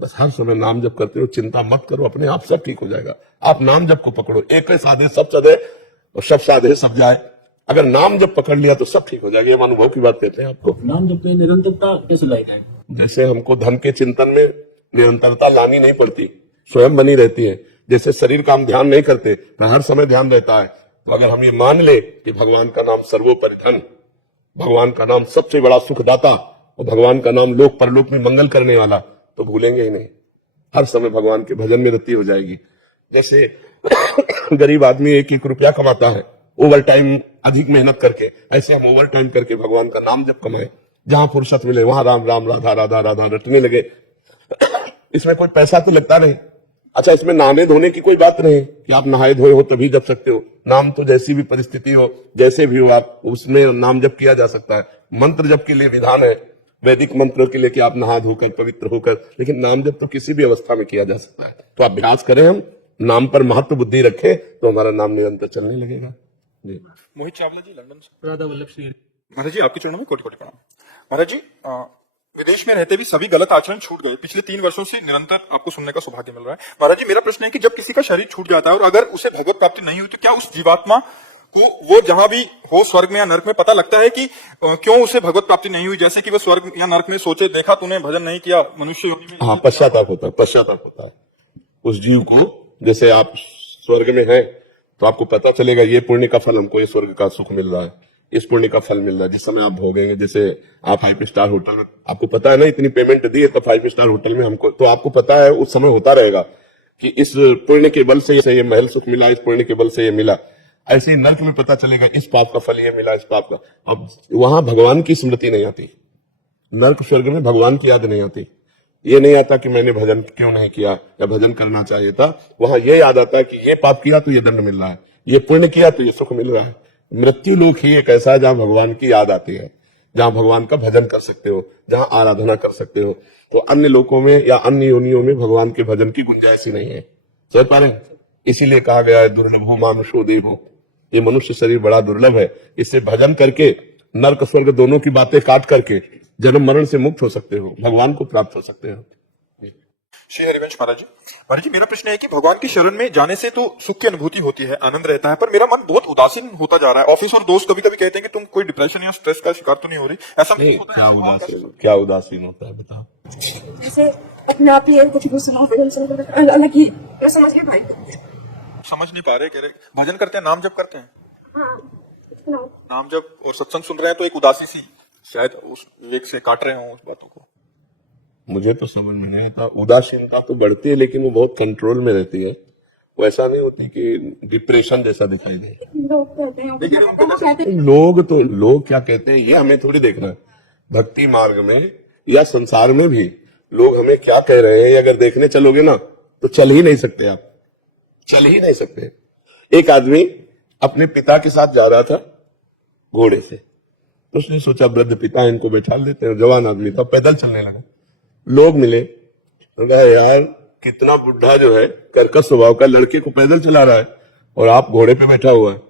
बस हर समय नाम जप करते हो, चिंता मत करो, अपने आप सब ठीक हो जाएगा। आप नाम जप को पकड़ो, एक साधे सब सदे और सब साधे सब जाए। अगर नाम जप पकड़ लिया तो सब ठीक हो जाएगा। ये हम अनुभव की बात कहते हैं आपको। नाम जब निरंतरता कैसे लाइट है? जैसे हमको धन के चिंतन में निरंतरता लानी नहीं पड़ती, स्वयं बनी रहती है। जैसे शरीर का हम ध्यान नहीं करते, पर हर समय ध्यान रहता है। तो अगर हम ये मान ले कि भगवान का नाम सर्वोपरि धन, भगवान का नाम सबसे बड़ा सुखदाता और भगवान का नाम लोक परलोक में मंगल करने वाला, तो भूलेंगे ही नहीं। हर समय भगवान के भजन में रति हो जाएगी। जैसे गरीब आदमी 1-1 रुपया कमाता है ओवर टाइम अधिक मेहनत करके, ऐसे हम ओवर टाइम करके भगवान का नाम जब कमाए, जहां फुर्सत मिले वहां राम राम राधा राधा राधा रटने लगे। इसमें कोई पैसा तो लगता नहीं। अच्छा, इसमें नहाने धोने की कोई बात नहीं कि आप नहाए धोए हो तभी जप सकते हो। नाम तो जैसी भी परिस्थिति हो, जैसे भी हो, आप उसमें नाम जप किया जा सकता है। मंत्र जप के लिए विधान है, वैदिक मंत्र के लिए कि आप नहा धोकर पवित्र होकर, लेकिन नाम जप तो किसी भी अवस्था में किया जा सकता है। तो अभ्यास करें, हम नाम पर महत्व बुद्धि रखें तो हमारा नाम निरंतर चलने लगेगा। जी। मोहित चावला जी, लंदन से। राधा वल्लभ श्री महाराज जी, आपके चरणों में कोटि कोटि प्रणाम। महाराज जी, विदेश में रहते भी सभी गलत आचरण छूट गए। पिछले 3 वर्षों से निरंतर आपको सुनने का सौभाग्य मिल रहा है। महाराज जी, मेरा प्रश्न है कि जब किसी का शरीर छूट जाता है और अगर उसे भगवत प्राप्ति नहीं हुई, तो क्या उस जीवात्मा को वो जहां भी हो, स्वर्ग में या नरक में, पता लगता है कि क्यों उसे भगवत प्राप्ति नहीं हुई? जैसे कि वो स्वर्ग या नरक में सोचे, देखा तूने भजन नहीं किया, मनुष्य योनि में। हाँ, पश्चाताप होता है, पश्चाताप होता है उस जीव को। जैसे आप स्वर्ग में हैं तो आपको पता चलेगा ये पुण्य का फल हमको, ये स्वर्ग का सुख मिल रहा है, इस पुण्य का फल मिल रहा है जिस समय आप भोगेंगे। जैसे आप 5 स्टार होटल में, आपको पता है ना इतनी पेमेंट दी है तो 5 स्टार होटल में हमको, तो आपको पता है उस समय होता रहेगा कि इस पुण्य के बल से ये महल सुख मिला, इस पुण्य के बल से ये मिला। ऐसे ही नर्क में पता चलेगा इस पाप का फल ये मिला, इस पाप का। अब वहां भगवान की स्मृति नहीं आती, नर्क स्वर्ग में भगवान की याद नहीं आती। ये नहीं आता कि मैंने भजन क्यों नहीं किया या भजन करना चाहिए था। वहां ये याद आता है कि ये पाप किया तो ये दंड मिल रहा है, ये पुण्य किया तो ये सुख मिल रहा है। मृत्यु लोक ही एक ऐसा है जहां भगवान की याद आती है, जहां भगवान का भजन कर सकते हो, जहां आराधना कर सकते हो। तो अन्य लोकों में या अन्य योनियों में भगवान के भजन की गुंजाइश ही नहीं है। समझ पा रहे हैं? इसीलिए कहा गया है दुर्लभो मानुषो देवो, ये मनुष्य शरीर बड़ा दुर्लभ है। इससे भजन करके नर्क स्वर्ग दोनों की बातें काट करके जन्म मरण से मुक्त हो सकते हो, भगवान को प्राप्त हो सकते हो। श्री हरिवंश महाराज जी, महाराज जी, मेरा प्रश्न है कि भगवान की शरण में जाने से तो सुख की अनुभूति होती है, आनंद रहता है, पर मेरा मन बहुत उदासीन होता जा रहा है। ऑफिस और दोस्त कभी कभी कहते हैं कि तुम कोई डिप्रेशन या स्ट्रेस का शिकार तो नहीं हो रही? ऐसा नहीं होता है? क्या उदासीन होता है बताओ? जैसे अपने आप ही कुछ भी सुना हालांकि ये समझ नहीं पाए, समझ नहीं पा रहे, कह रहे भजन करते हैं, नाम जप करते हैं, हाँ सुनाओ। नाम जप और सत्संग सुन रहे हैं, तो एक उदासी सी शायद उस विवेक से काट रहे हो उस बातों को। मुझे तो समझ में नहीं आता। उदासीनता तो बढ़ती है लेकिन वो बहुत कंट्रोल में रहती है, वो ऐसा नहीं होती कि डिप्रेशन जैसा दिखाई दे। लोग कहते हैं वो कहते हैं लोग क्या कहते हैं ये हमें थोड़ी देखना है। भक्ति मार्ग में या संसार में भी लोग हमें क्या कह रहे हैं, अगर देखने चलोगे ना तो चल ही नहीं सकते, आप चल ही नहीं सकते। एक आदमी अपने पिता के साथ जा रहा था घोड़े से, तो उसने सोचा वृद्ध पिता इनको बैठा देते हैं, जवान आदमी था, पैदल चलने लगा। लोग मिले, कहा यार कितना बुढ़ा जो है कर्कश स्वभाव का, लड़के को पैदल चला रहा है और आप घोड़े पे बैठा हुआ है।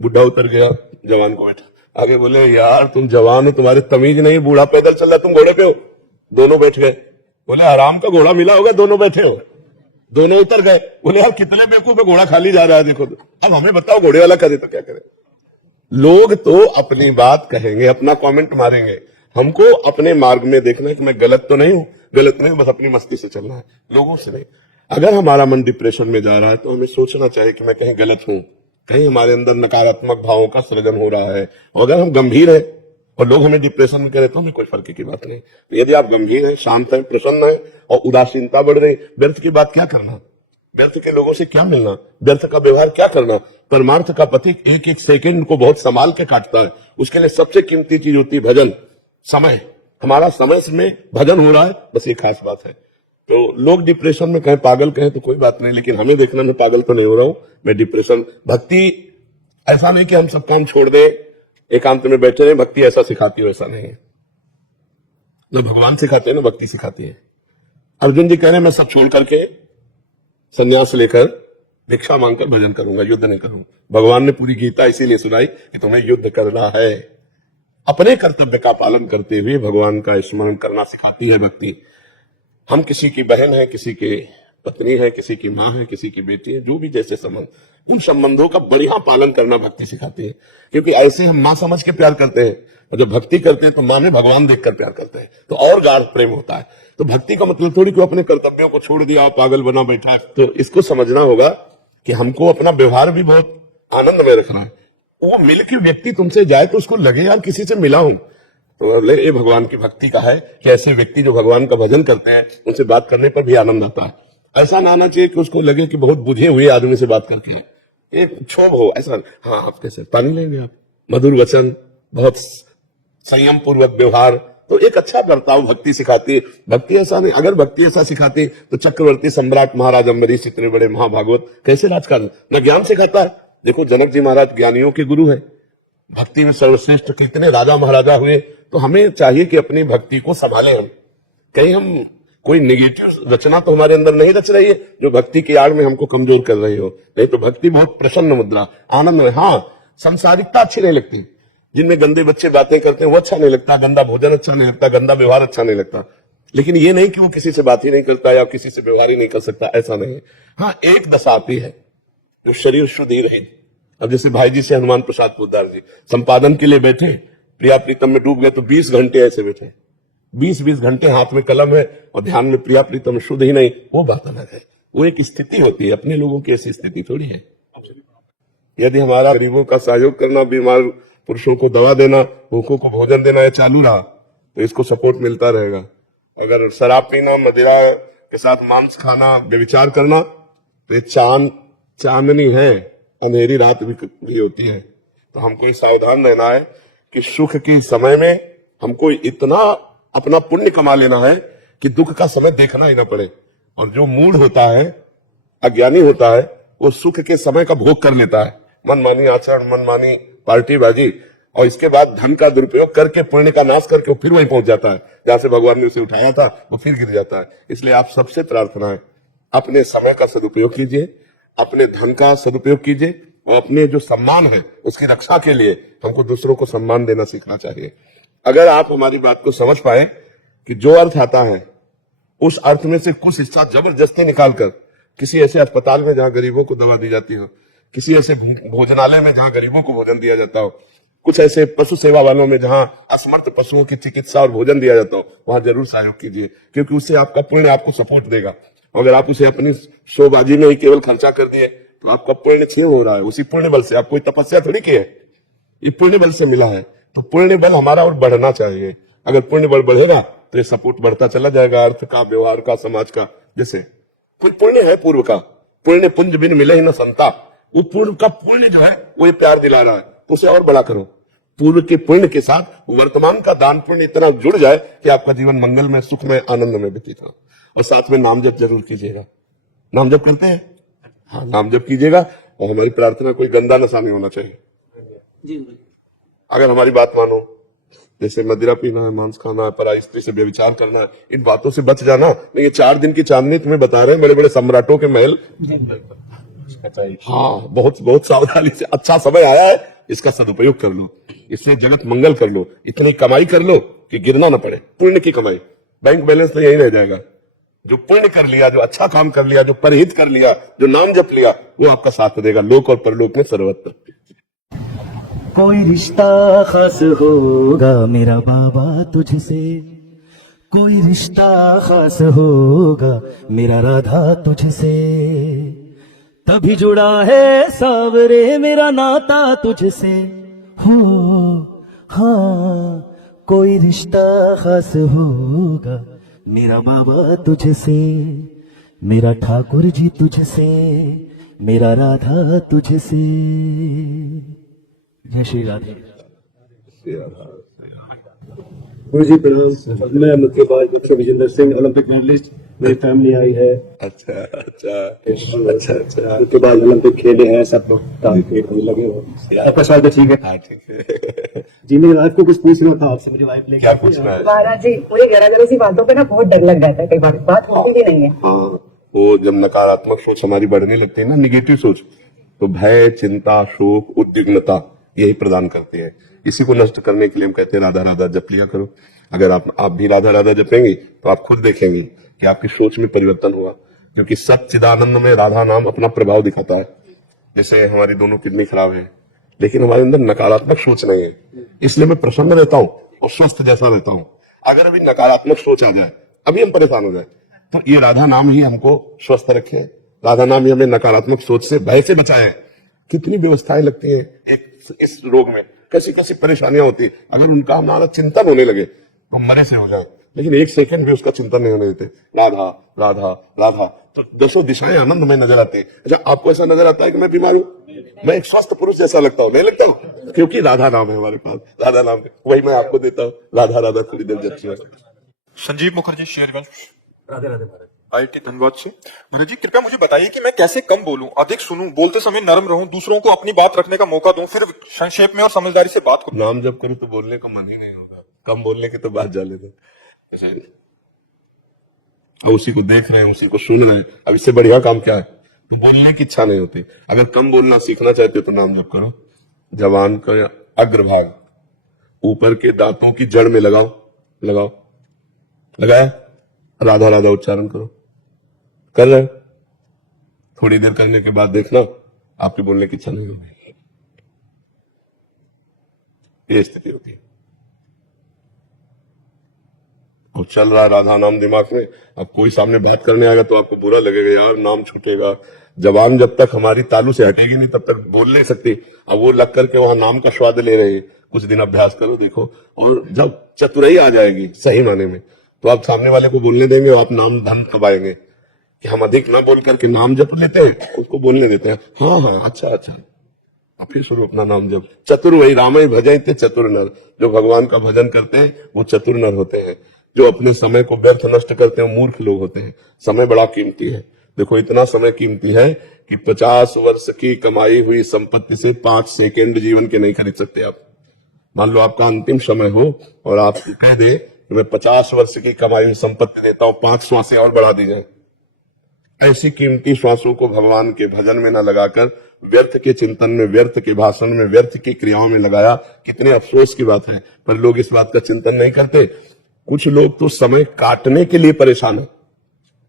बुढ़ा उतर गया, जवान को बैठा। आगे बोले यार तुम जवान हो, तुम्हारे तमीज नहीं, बूढ़ा पैदल चल रहा, तुम घोड़े पे हो। दोनों बैठ गए। बोले आराम का घोड़ा मिला होगा, दोनों बैठे हो। दोनों उतर गए। बोले यार कितने बेवकूफ है, घोड़ा खाली जा रहा है देखो। अब हमें बताओ घोड़े वाला करे तो क्या करे? लोग तो अपनी बात कहेंगे, अपना कमेंट मारेंगे। हमको अपने मार्ग में देखना है कि मैं गलत तो नहीं हूं, गलत नहीं, बस अपनी मस्ती से चलना है, लोगों से नहीं। अगर हमारा मन डिप्रेशन में जा रहा है तो हमें सोचना चाहिए कि मैं कहीं गलत हूं, कहीं हमारे अंदर नकारात्मक भावों का सृजन हो रहा है। और अगर हम गंभीर हैं और लोग हमें डिप्रेशन में करें तो हमें कोई फर्क की बात नहीं। तो यदि आप गंभीर हैं, शांत हैं, प्रसन्न हैं और उदासीनता बढ़ रही, व्यर्थ की बात क्या करना, व्यर्थ के लोगों से क्या मिलना, व्यर्थ का व्यवहार क्या करना। परमार्थ का पथिक एक एक सेकंड को बहुत संभाल के काटता है। उसके लिए सबसे कीमती चीज होती है भजन, समय। हमारा समय में भजन हो रहा है, बस ये खास बात है। तो लोग डिप्रेशन में कहें, पागल कहें तो कोई बात नहीं, लेकिन हमें देखना मैं पागल तो नहीं हो रहा हूं, मैं डिप्रेशन। भक्ति ऐसा नहीं कि हम सब काम छोड़ दें, एकांत में बैठे रहे, भक्ति ऐसा सिखाती हो, ऐसा नहीं है। जो भगवान सिखाते हैं ना, भक्ति सिखाती है। अर्जुन जी कह रहे हैं मैं सब छोड़ करके संन्यास लेकर भिक्षा मांगकर भजन करूंगा, युद्ध नहीं करूंगा। भगवान ने पूरी गीता इसीलिए सुनाई कि तुम्हें युद्ध करना है। अपने कर्तव्य का पालन करते हुए भगवान का स्मरण करना सिखाती है भक्ति। हम किसी की बहन है, किसी की पत्नी है, किसी की माँ है, किसी की बेटी है, जो भी जैसे संबंध, उन संबंधों का बढ़िया पालन करना भक्ति सिखाती है। क्योंकि ऐसे हम माँ समझ के प्यार करते हैं, और जब भक्ति करते हैं तो माँ में भगवान देखकर प्यार करते हैं, तो और गाढ़ प्रेम होता है। तो भक्ति का मतलब थोड़ी कि अपने कर्तव्यों को छोड़ दिया, पागल बना बैठा है। तो इसको समझना होगा कि हमको अपना व्यवहार भी बहुत आनंद में रखना है। वो मिल के व्यक्ति तुमसे जाए तो उसको लगे यार किसी से मिला हूं, तो ये भगवान की भक्ति का है कि ऐसे व्यक्ति जो भगवान का भजन करते हैं उनसे बात करने पर भी आनंद आता है। ऐसा ना आना चाहिए कि उसको लगे कि बहुत बुझे हुए आदमी से बात करके एक क्षोभ हो, ऐसा। हाँ, आप कैसे पानी लेंगे, आप मधुर वचन, बहुत संयम पूर्वक व्यवहार, तो एक अच्छा बर्ताव भक्ति सिखाती है। भक्ति ऐसा नहीं, अगर भक्ति ऐसा सिखाती तो चक्रवर्ती सम्राट महाराज अम्बरीश इतने बड़े महाभागवत कैसे राजकारण न ज्ञान सिखाता है। देखो जनक जी महाराज ज्ञानियों के गुरु है, भक्ति में सर्वश्रेष्ठ कितने राजा महाराजा हुए। तो हमें चाहिए कि अपनी भक्ति को संभालें। हम कहीं हम कोई निगेटिव रचना तो हमारे अंदर नहीं रच रही है जो भक्ति की आड़ में हमको कमजोर कर रही हो। नहीं तो भक्ति बहुत प्रसन्न मुद्रा, आनंद में। हाँ, संसारिकता अच्छी नहीं लगती, जिनमें गंदे बच्चे बातें करते हैं वो अच्छा नहीं लगता, गंदा भोजन अच्छा नहीं लगता, गंदा व्यवहार अच्छा नहीं लगता। लेकिन ये नहीं कि वो किसी से बात ही नहीं करता या किसी से व्यवहार ही नहीं कर सकता, ऐसा नहीं है। हाँ, एक दशा आती है जो शरीर शुद्ध ही रहे। अब जैसे भाई जी से हनुमान प्रसाद पोद्दार जी संपादन के लिए बैठे, प्रिया प्रीतम में डूब गए तो 20 घंटे ऐसे बैठे, 20-20 घंटे हाथ में कलम है और ध्यान में प्रिया प्रीतम शुद्ध ही नहीं, वो बात अलग है। वो एक स्थिति होती है, अपने लोगों की ऐसी स्थिति थोड़ी है। यदि हमारा गरीबों का सहयोग करना, बीमार पुरुषों को दवा देना, भूखों को भोजन देना ये चालू रहा तो इसको सपोर्ट मिलता रहेगा। अगर शराब पीना, मदिरा के साथ मांस खाना, व्यभिचार करना, तो ये चांदनी है, अंधेरी रात भी होती है। तो हमको ये सावधान रहना है कि सुख के समय में हमको इतना अपना पुण्य कमा लेना है कि दुख का समय देखना ही ना पड़े। और जो मूढ़ होता है, अज्ञानी होता है, वो सुख के समय का भोग कर लेता है, मनमानी आचरण, मनमानी पार्टीबाजी, और इसके बाद धन का दुरुपयोग करके, पुण्य का नाश करके वो फिर वहीं पहुंच जाता है जहां से भगवान ने उसे उठाया था, वो फिर गिर जाता है। इसलिए आप सबसे प्रार्थना है, अपने समय का सदुपयोग कीजिए, अपने धन का सदुपयोग कीजिए, और अपने जो सम्मान है उसकी रक्षा के लिए हमको दूसरों को सम्मान देना सीखना चाहिए। अगर आप हमारी बात को समझ पाए कि जो अर्थ आता है उस अर्थ में से कुछ हिस्सा जबरदस्ती निकालकर किसी ऐसे अस्पताल में जहां गरीबों को दवा दी जाती हो, किसी ऐसे भोजनालय में जहां गरीबों को भोजन दिया जाता हो, कुछ ऐसे पशु सेवा वालों में जहां असमर्थ पशुओं की चिकित्सा और भोजन दिया जाता हो, वहां जरूर सहयोग कीजिए, क्योंकि उससे आपका पुण्य आपको सपोर्ट देगा। अगर आप उसे अपनी शोबाजी में ही केवल खर्चा कर दिए तो आपका पुण्य क्षीण हो रहा है। उसी पुण्य बल से, आप कोई तपस्या थोड़ी की है, ये पुण्य बल से मिला है। तो पुण्य बल हमारा और बढ़ना चाहिए। अगर पुण्य बल बढ़ेगा तो ये सपोर्ट बढ़ता चला जाएगा, अर्थ का, व्यवहार का, समाज का। जैसे पुण्य है पूर्व का, पुण्य पुंज बिन मिले ही न संता, वो पूर्व का पुण्य जो है वो ये प्यार दिला रहा है, तो उसे और बड़ा करो। पूर्व के पुण्य के साथ वर्तमान का दान पुण्य इतना जुड़ जाए कि आपका जीवन मंगल में, सुख में, आनंद में व्यतीत हो। और साथ में नाम जप जरूर कीजिएगा। नाम जप करते हैं? हाँ, नाम जप कीजिएगा। और हमारी प्रार्थना कोई गंदा नशा नहीं होना चाहिए। अगर हमारी बात मानो, जैसे मदिरा पीना है, मांस खाना है, पराई स्त्री से व्यभिचार करना है, इन बातों से बच जाना। नहीं, ये 4 दिन की चांदनी तुम्हें बता रहे हैं, बड़े बड़े सम्राटों के महल। हाँ, बहुत बहुत सावधानी से, अच्छा समय आया है, इसका सदुपयोग कर लो, इससे जगत मंगल कर लो, इतनी कमाई कर लो कि गिरना न पड़े। पुण्य की कमाई, बैंक बैलेंस तो यही रह जाएगा। जो पुण्य कर लिया, जो अच्छा काम कर लिया, जो परहित कर लिया, जो नाम जप लिया, वो आपका साथ देगा लोक और परलोक में सर्वत्र। कोई रिश्ता खास होगा मेरा बाबा तुझसे, कोई रिश्ता खास होगा मेरा राधा तुझसे, तभी जुड़ा है सावरे मेरा नाता तुझसे हो। हाँ, कोई रिश्ता खास होगा मेरा बाबा तुझसे, मेरा ठाकुर जी तुझसे, मेरा राधा तुझसे। जय श्री राधे। गुरु जी प्रणाम। मैं मुक्केबाज doctor Vijender Singh, Olympic medallist. मेरी फैमिली आई है। अच्छा अच्छा अच्छा अच्छा। मुक्केबाज ओलंपिक खेले हैं, सब लोग काम पे लगे हुए। आपका स्वागत ठीक है? हाँ, ठीक है। जी, मेरी वाइफ को कुछ पूछ रहा था आपसे। मेरी वाइफ ने क्या पूछना है? महाराज जी, पूरी गरगरों सी बातों पे ना बहुत डर लग जाता है, कई बार बात होती भी नहीं है। हाँ, तो जब नकारात्मक सोच हमारी बढ़ने लगती है ना, निगेटिव सोच, तो भय, चिंता, शोक, उद्विग्नता यही प्रदान करती है। इसी को नष्ट करने के लिए हम कहते हैं राधा राधा जप लिया करो। अगर आप भी राधा राधा जपेंगे तो आप खुद देखेंगे कि आपकी सोच में परिवर्तन हुआ, क्योंकि सच्चिदानंद में राधा नाम अपना प्रभाव दिखाता है। जैसे हमारी दोनों किडनी खराब है, लेकिन हमारे अंदर नकारात्मक सोच नहीं है, इसलिए मैं प्रसन्न रहता हूँ और स्वस्थ जैसा रहता हूँ। अगर अभी नकारात्मक सोच आ जाए, अभी हम परेशान हो जाए, तो ये राधा नाम ही हमको स्वस्थ रखे, राधा नाम ही हमें नकारात्मक सोच से, भय से बचाए। कितनी व्यवस्थाएं लगती हैं एक इस रोग में, कैसी कैसी परेशानियां होती है। अगर उनका हमारा चिंतन होने लगे तो मरे से हो जाए, लेकिन एक सेकंड भी उसका चिंतन नहीं होने देते। राधा राधा राधा, तो दसों दिशाएं आनंद में नजर आती है। अच्छा, आपको ऐसा नजर आता है कि मैं बीमार हूं, मैं एक स्वस्थ पुरुष जैसा लगता हूं? नहीं लगता हूं, क्योंकि राधा नाम है हमारे पास। राधा नाम वही मैं आपको देता हूँ, राधा राधा थोड़ी देर जब। संजीव मुखर्जी, शेरगंज। राधे राधे महाराज। IIT धनबाद से। महाराज जी, कृपया मुझे बताइए कि मैं कैसे कम बोलूं, अधिक सुनूं, बोलते समय नरम रहूं, दूसरों को अपनी बात रखने का मौका दूं, फिर संक्षेप में और समझदारी से बात करूं। नाम जब करूं तो बोलने का मन ही नहीं होगा, कम बोलने की तो बात जाने दो। ऐसे अब उसी को देख रहे हैं, उसी को सुन रहे हैं, अब इससे बढ़िया काम क्या है? बोलने की इच्छा नहीं होती। अगर कम बोलना सीखना चाहते हो तो नाम जप करो। जबान का अग्रभाग ऊपर के दांतों की जड़ में लगाओ, लगाओ, लगाया, राधा राधा उच्चारण करो। कर रहे हो? थोड़ी देर करने के बाद देखना आपकी बोलने की इच्छा नहीं होगी। ये स्थिति होती है। और चल रहा है राधा नाम दिमाग में, अब कोई सामने बात करने आएगा तो आपको बुरा लगेगा, यार नाम छूटेगा। जबान जब तक हमारी तालू से हटेगी नहीं तब तक बोल नहीं सकती। अब वो लग करके वहां नाम का स्वाद ले रहे हैं। कुछ दिन अभ्यास करो, देखो, और जब चतुराई आ जाएगी सही माने में, तो आप सामने वाले को बोलने देंगे और आप नाम धन कमाएंगे। कि हम अधिक ना बोल करके नाम जप लेते हैं, उसको बोलने देते हैं, हाँ हाँ अच्छा अच्छा, अब फिर शुरू अपना नाम जप। चतुर वही राम ही भजते चतुर नर, जो भगवान का भजन करते हैं वो चतुर नर होते हैं। जो अपने समय को व्यर्थ नष्ट करते हैं मूर्ख लोग होते हैं। समय बड़ा कीमती है। देखो, इतना समय कीमती है कि 50 वर्ष की कमाई हुई संपत्ति से 5 सेकेंड जीवन के नहीं खरीद सकते आप। मान लो आपका अंतिम समय हो और आप कह दे मैं 50 वर्ष की कमाई हुई संपत्ति देता हूं, 5 श्वासें और बढ़ा दी जाए। ऐसी कीमती श्वासों को भगवान के भजन में न लगाकर व्यर्थ के चिंतन में, व्यर्थ के भाषण में, व्यर्थ की क्रियाओं में लगाया, कितने अफसोस की बात है। पर लोग इस बात का चिंतन नहीं करते। कुछ लोग तो समय काटने के लिए परेशान है,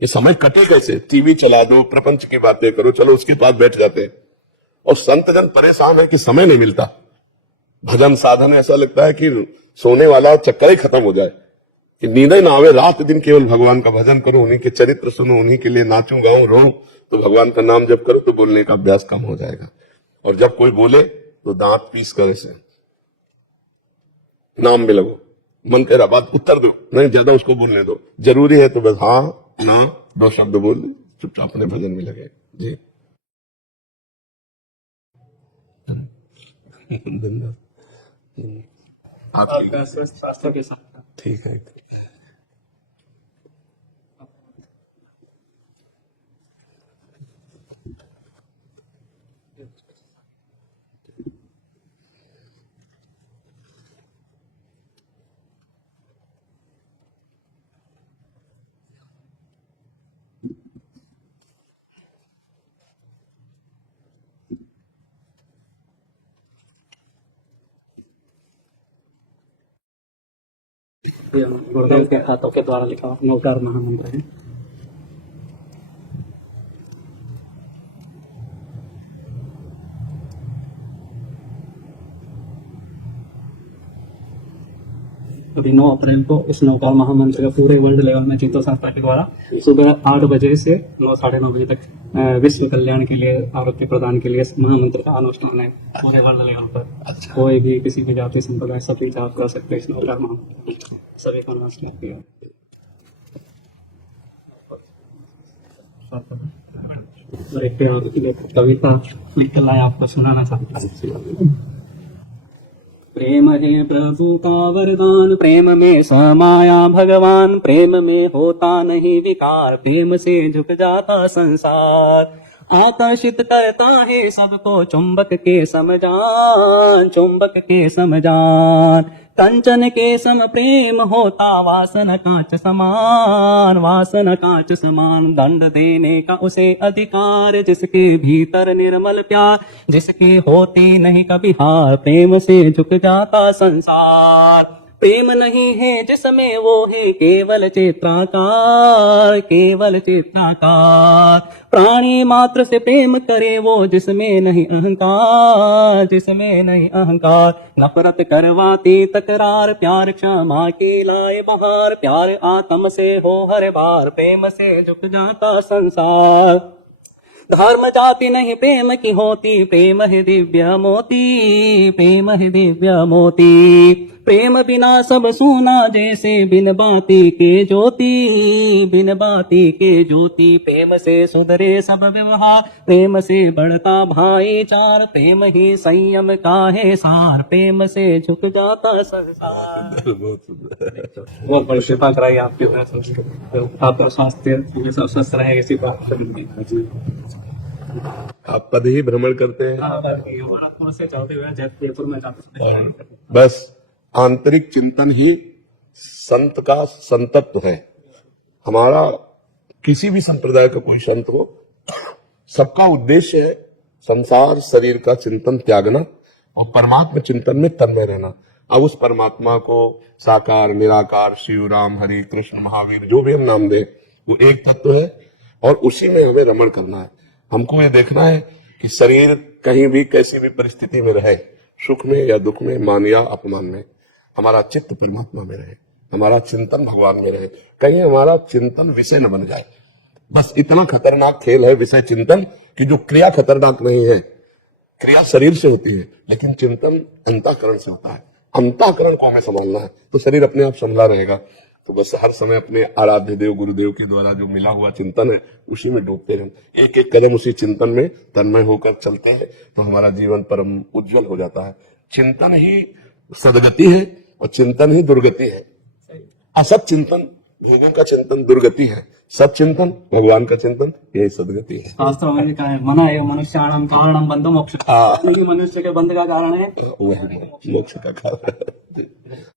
ये समय कटे कैसे? टीवी चला दो, प्रपंच की बातें करो, चलो उसके बाद बैठ जाते हैं। और संत जन परेशान है कि समय नहीं मिलता। भजन साधन ऐसा लगता है कि सोने वाला चक्कर ही खत्म हो जाए, कि नींद ना आवे, रात दिन केवल भगवान का भजन करो, उन्हीं के चरित्र सुनो, उन्हीं के लिए नाचूं गाऊं रोऊं। तो भगवान का नाम जब करो तो बोलने का अभ्यास कम हो जाएगा। और जब कोई बोले तो दांत पीस कर ऐसे नाम में लगो। मन कह रहा बात उत्तर दो, नहीं ज्यादा उसको बोलने दो। जरूरी है तो बस हाँ ना 2 शब्द बोल, चुपचाप अपने भजन में लगे। जी आपका स्वास्थ्य के साथ ठीक है। गुरुदेव के हाथों के द्वारा लिखा नवकार महामंत्र है। अभी 9 अप्रैल को इस नवकार महामंत्र का पूरे वर्ल्ड लेवल में जीतो संस्था के द्वारा सुबह 8 बजे से 9 साढ़े 9 बजे तक विश्व कल्याण के लिए, आवृत्ति प्रदान के लिए महामंत्र का अनुष्ठान है पूरे वर्ल्ड लेवल पर। कोई भी किसी भी जाति संप्रदाय सभी जाप कर सकते हैं इस नवकार महामंत्र। सभी को नमस्कार। और एक कविता लिख कर लाए, आपको सुनाना चाहता हूँ। प्रेम है प्रभु का वरदान, प्रेम में समाया भगवान, प्रेम में होता नहीं विकार, प्रेम से झुक जाता संसार। आकर्षित करता है सबको चुंबक के समजान, चुंबक के समजान। कंचन के सम प्रेम होता वासन कांच समान, वासन कांच समान। दंड देने का उसे अधिकार जिसके भीतर निर्मल प्यार, जिसके होते नहीं कभी हार, प्रेम से झुक जाता संसार। प्रेम नहीं है जिसमें वो है केवल चित्राकार, केवल चित्राकार। प्राणी मात्र से प्रेम करे वो जिसमें नहीं अहंकार, जिसमें नहीं अहंकार। नफरत करवाती तकरार, प्यार क्षमा के लाए बहार। प्यार आत्म से हो हर बार, प्रेम से झुक जाता संसार। धर्म जाति नहीं प्रेम की होती, प्रेम है दिव्य मोती, प्रेम है दिव्य मोती। प्रेम बिना सब सोना जैसे बिन बाती के ज्योति, बिन बाती के ज्योति। प्रेम से सुधरे सब व्यवहार, प्रेम से बढ़ता भाईचार। प्रेम ही संयम का है सार, प्रेम से झुक जाता संसार। बहुत सुंदर। बहुत बड़ी कृपा कराई आपके ऊपर, आपका स्वास्थ्य हमेशा स्वस्थ रहे, इसी बात। आप पद ही भ्रमण करते हैं। हमारा से चलते हुए जयपुर में जाते बस आंतरिक चिंतन ही संत का संतत्व है। हमारा किसी भी संप्रदाय का कोई संत हो, सबका उद्देश्य है संसार शरीर का चिंतन त्यागना और परमात्मा चिंतन में तन्मय रहना। अब उस परमात्मा को साकार, निराकार, शिव, राम, हरि, कृष्ण, महावीर, जो भी हम नाम दें, वो एक तत्व है और उसी में हमें रमण करना है। हमको ये देखना है कि शरीर कहीं भी कैसी भी परिस्थिति में रहे, सुख में या दुख में, मान या अपमान में, हमारा चित्त परमात्मा में रहे, हमारा चिंतन भगवान में रहे। कहीं हमारा चिंतन विषय न बन जाए। बस इतना खतरनाक खेल है विषय चिंतन कि जो क्रिया खतरनाक नहीं है। क्रिया शरीर से होती है लेकिन चिंतन अंतःकरण से होता है। अंतःकरण को हमें संभालना है तो शरीर अपने आप संभला रहेगा। तो बस हर समय अपने आराध्य देव गुरुदेव के द्वारा जो मिला हुआ चिंतन है उसी में डूबते रहें। एक एक कदम उसी चिंतन में तन्मय होकर चलते हैं तो हमारा जीवन परम उज्जवल हो जाता है। चिंतन ही सदगति है और चिंतन ही दुर्गति है। असत चिंतन, भोगों का चिंतन दुर्गति है, सत चिंतन, भगवान का चिंतन, यही सदगति है। शास्त्रों में लिखा है, मना है मनुष्याणाम कारणम बंध मोक्ष। मनुष्य के बंध का कारण है वही मोक्ष का कारण है।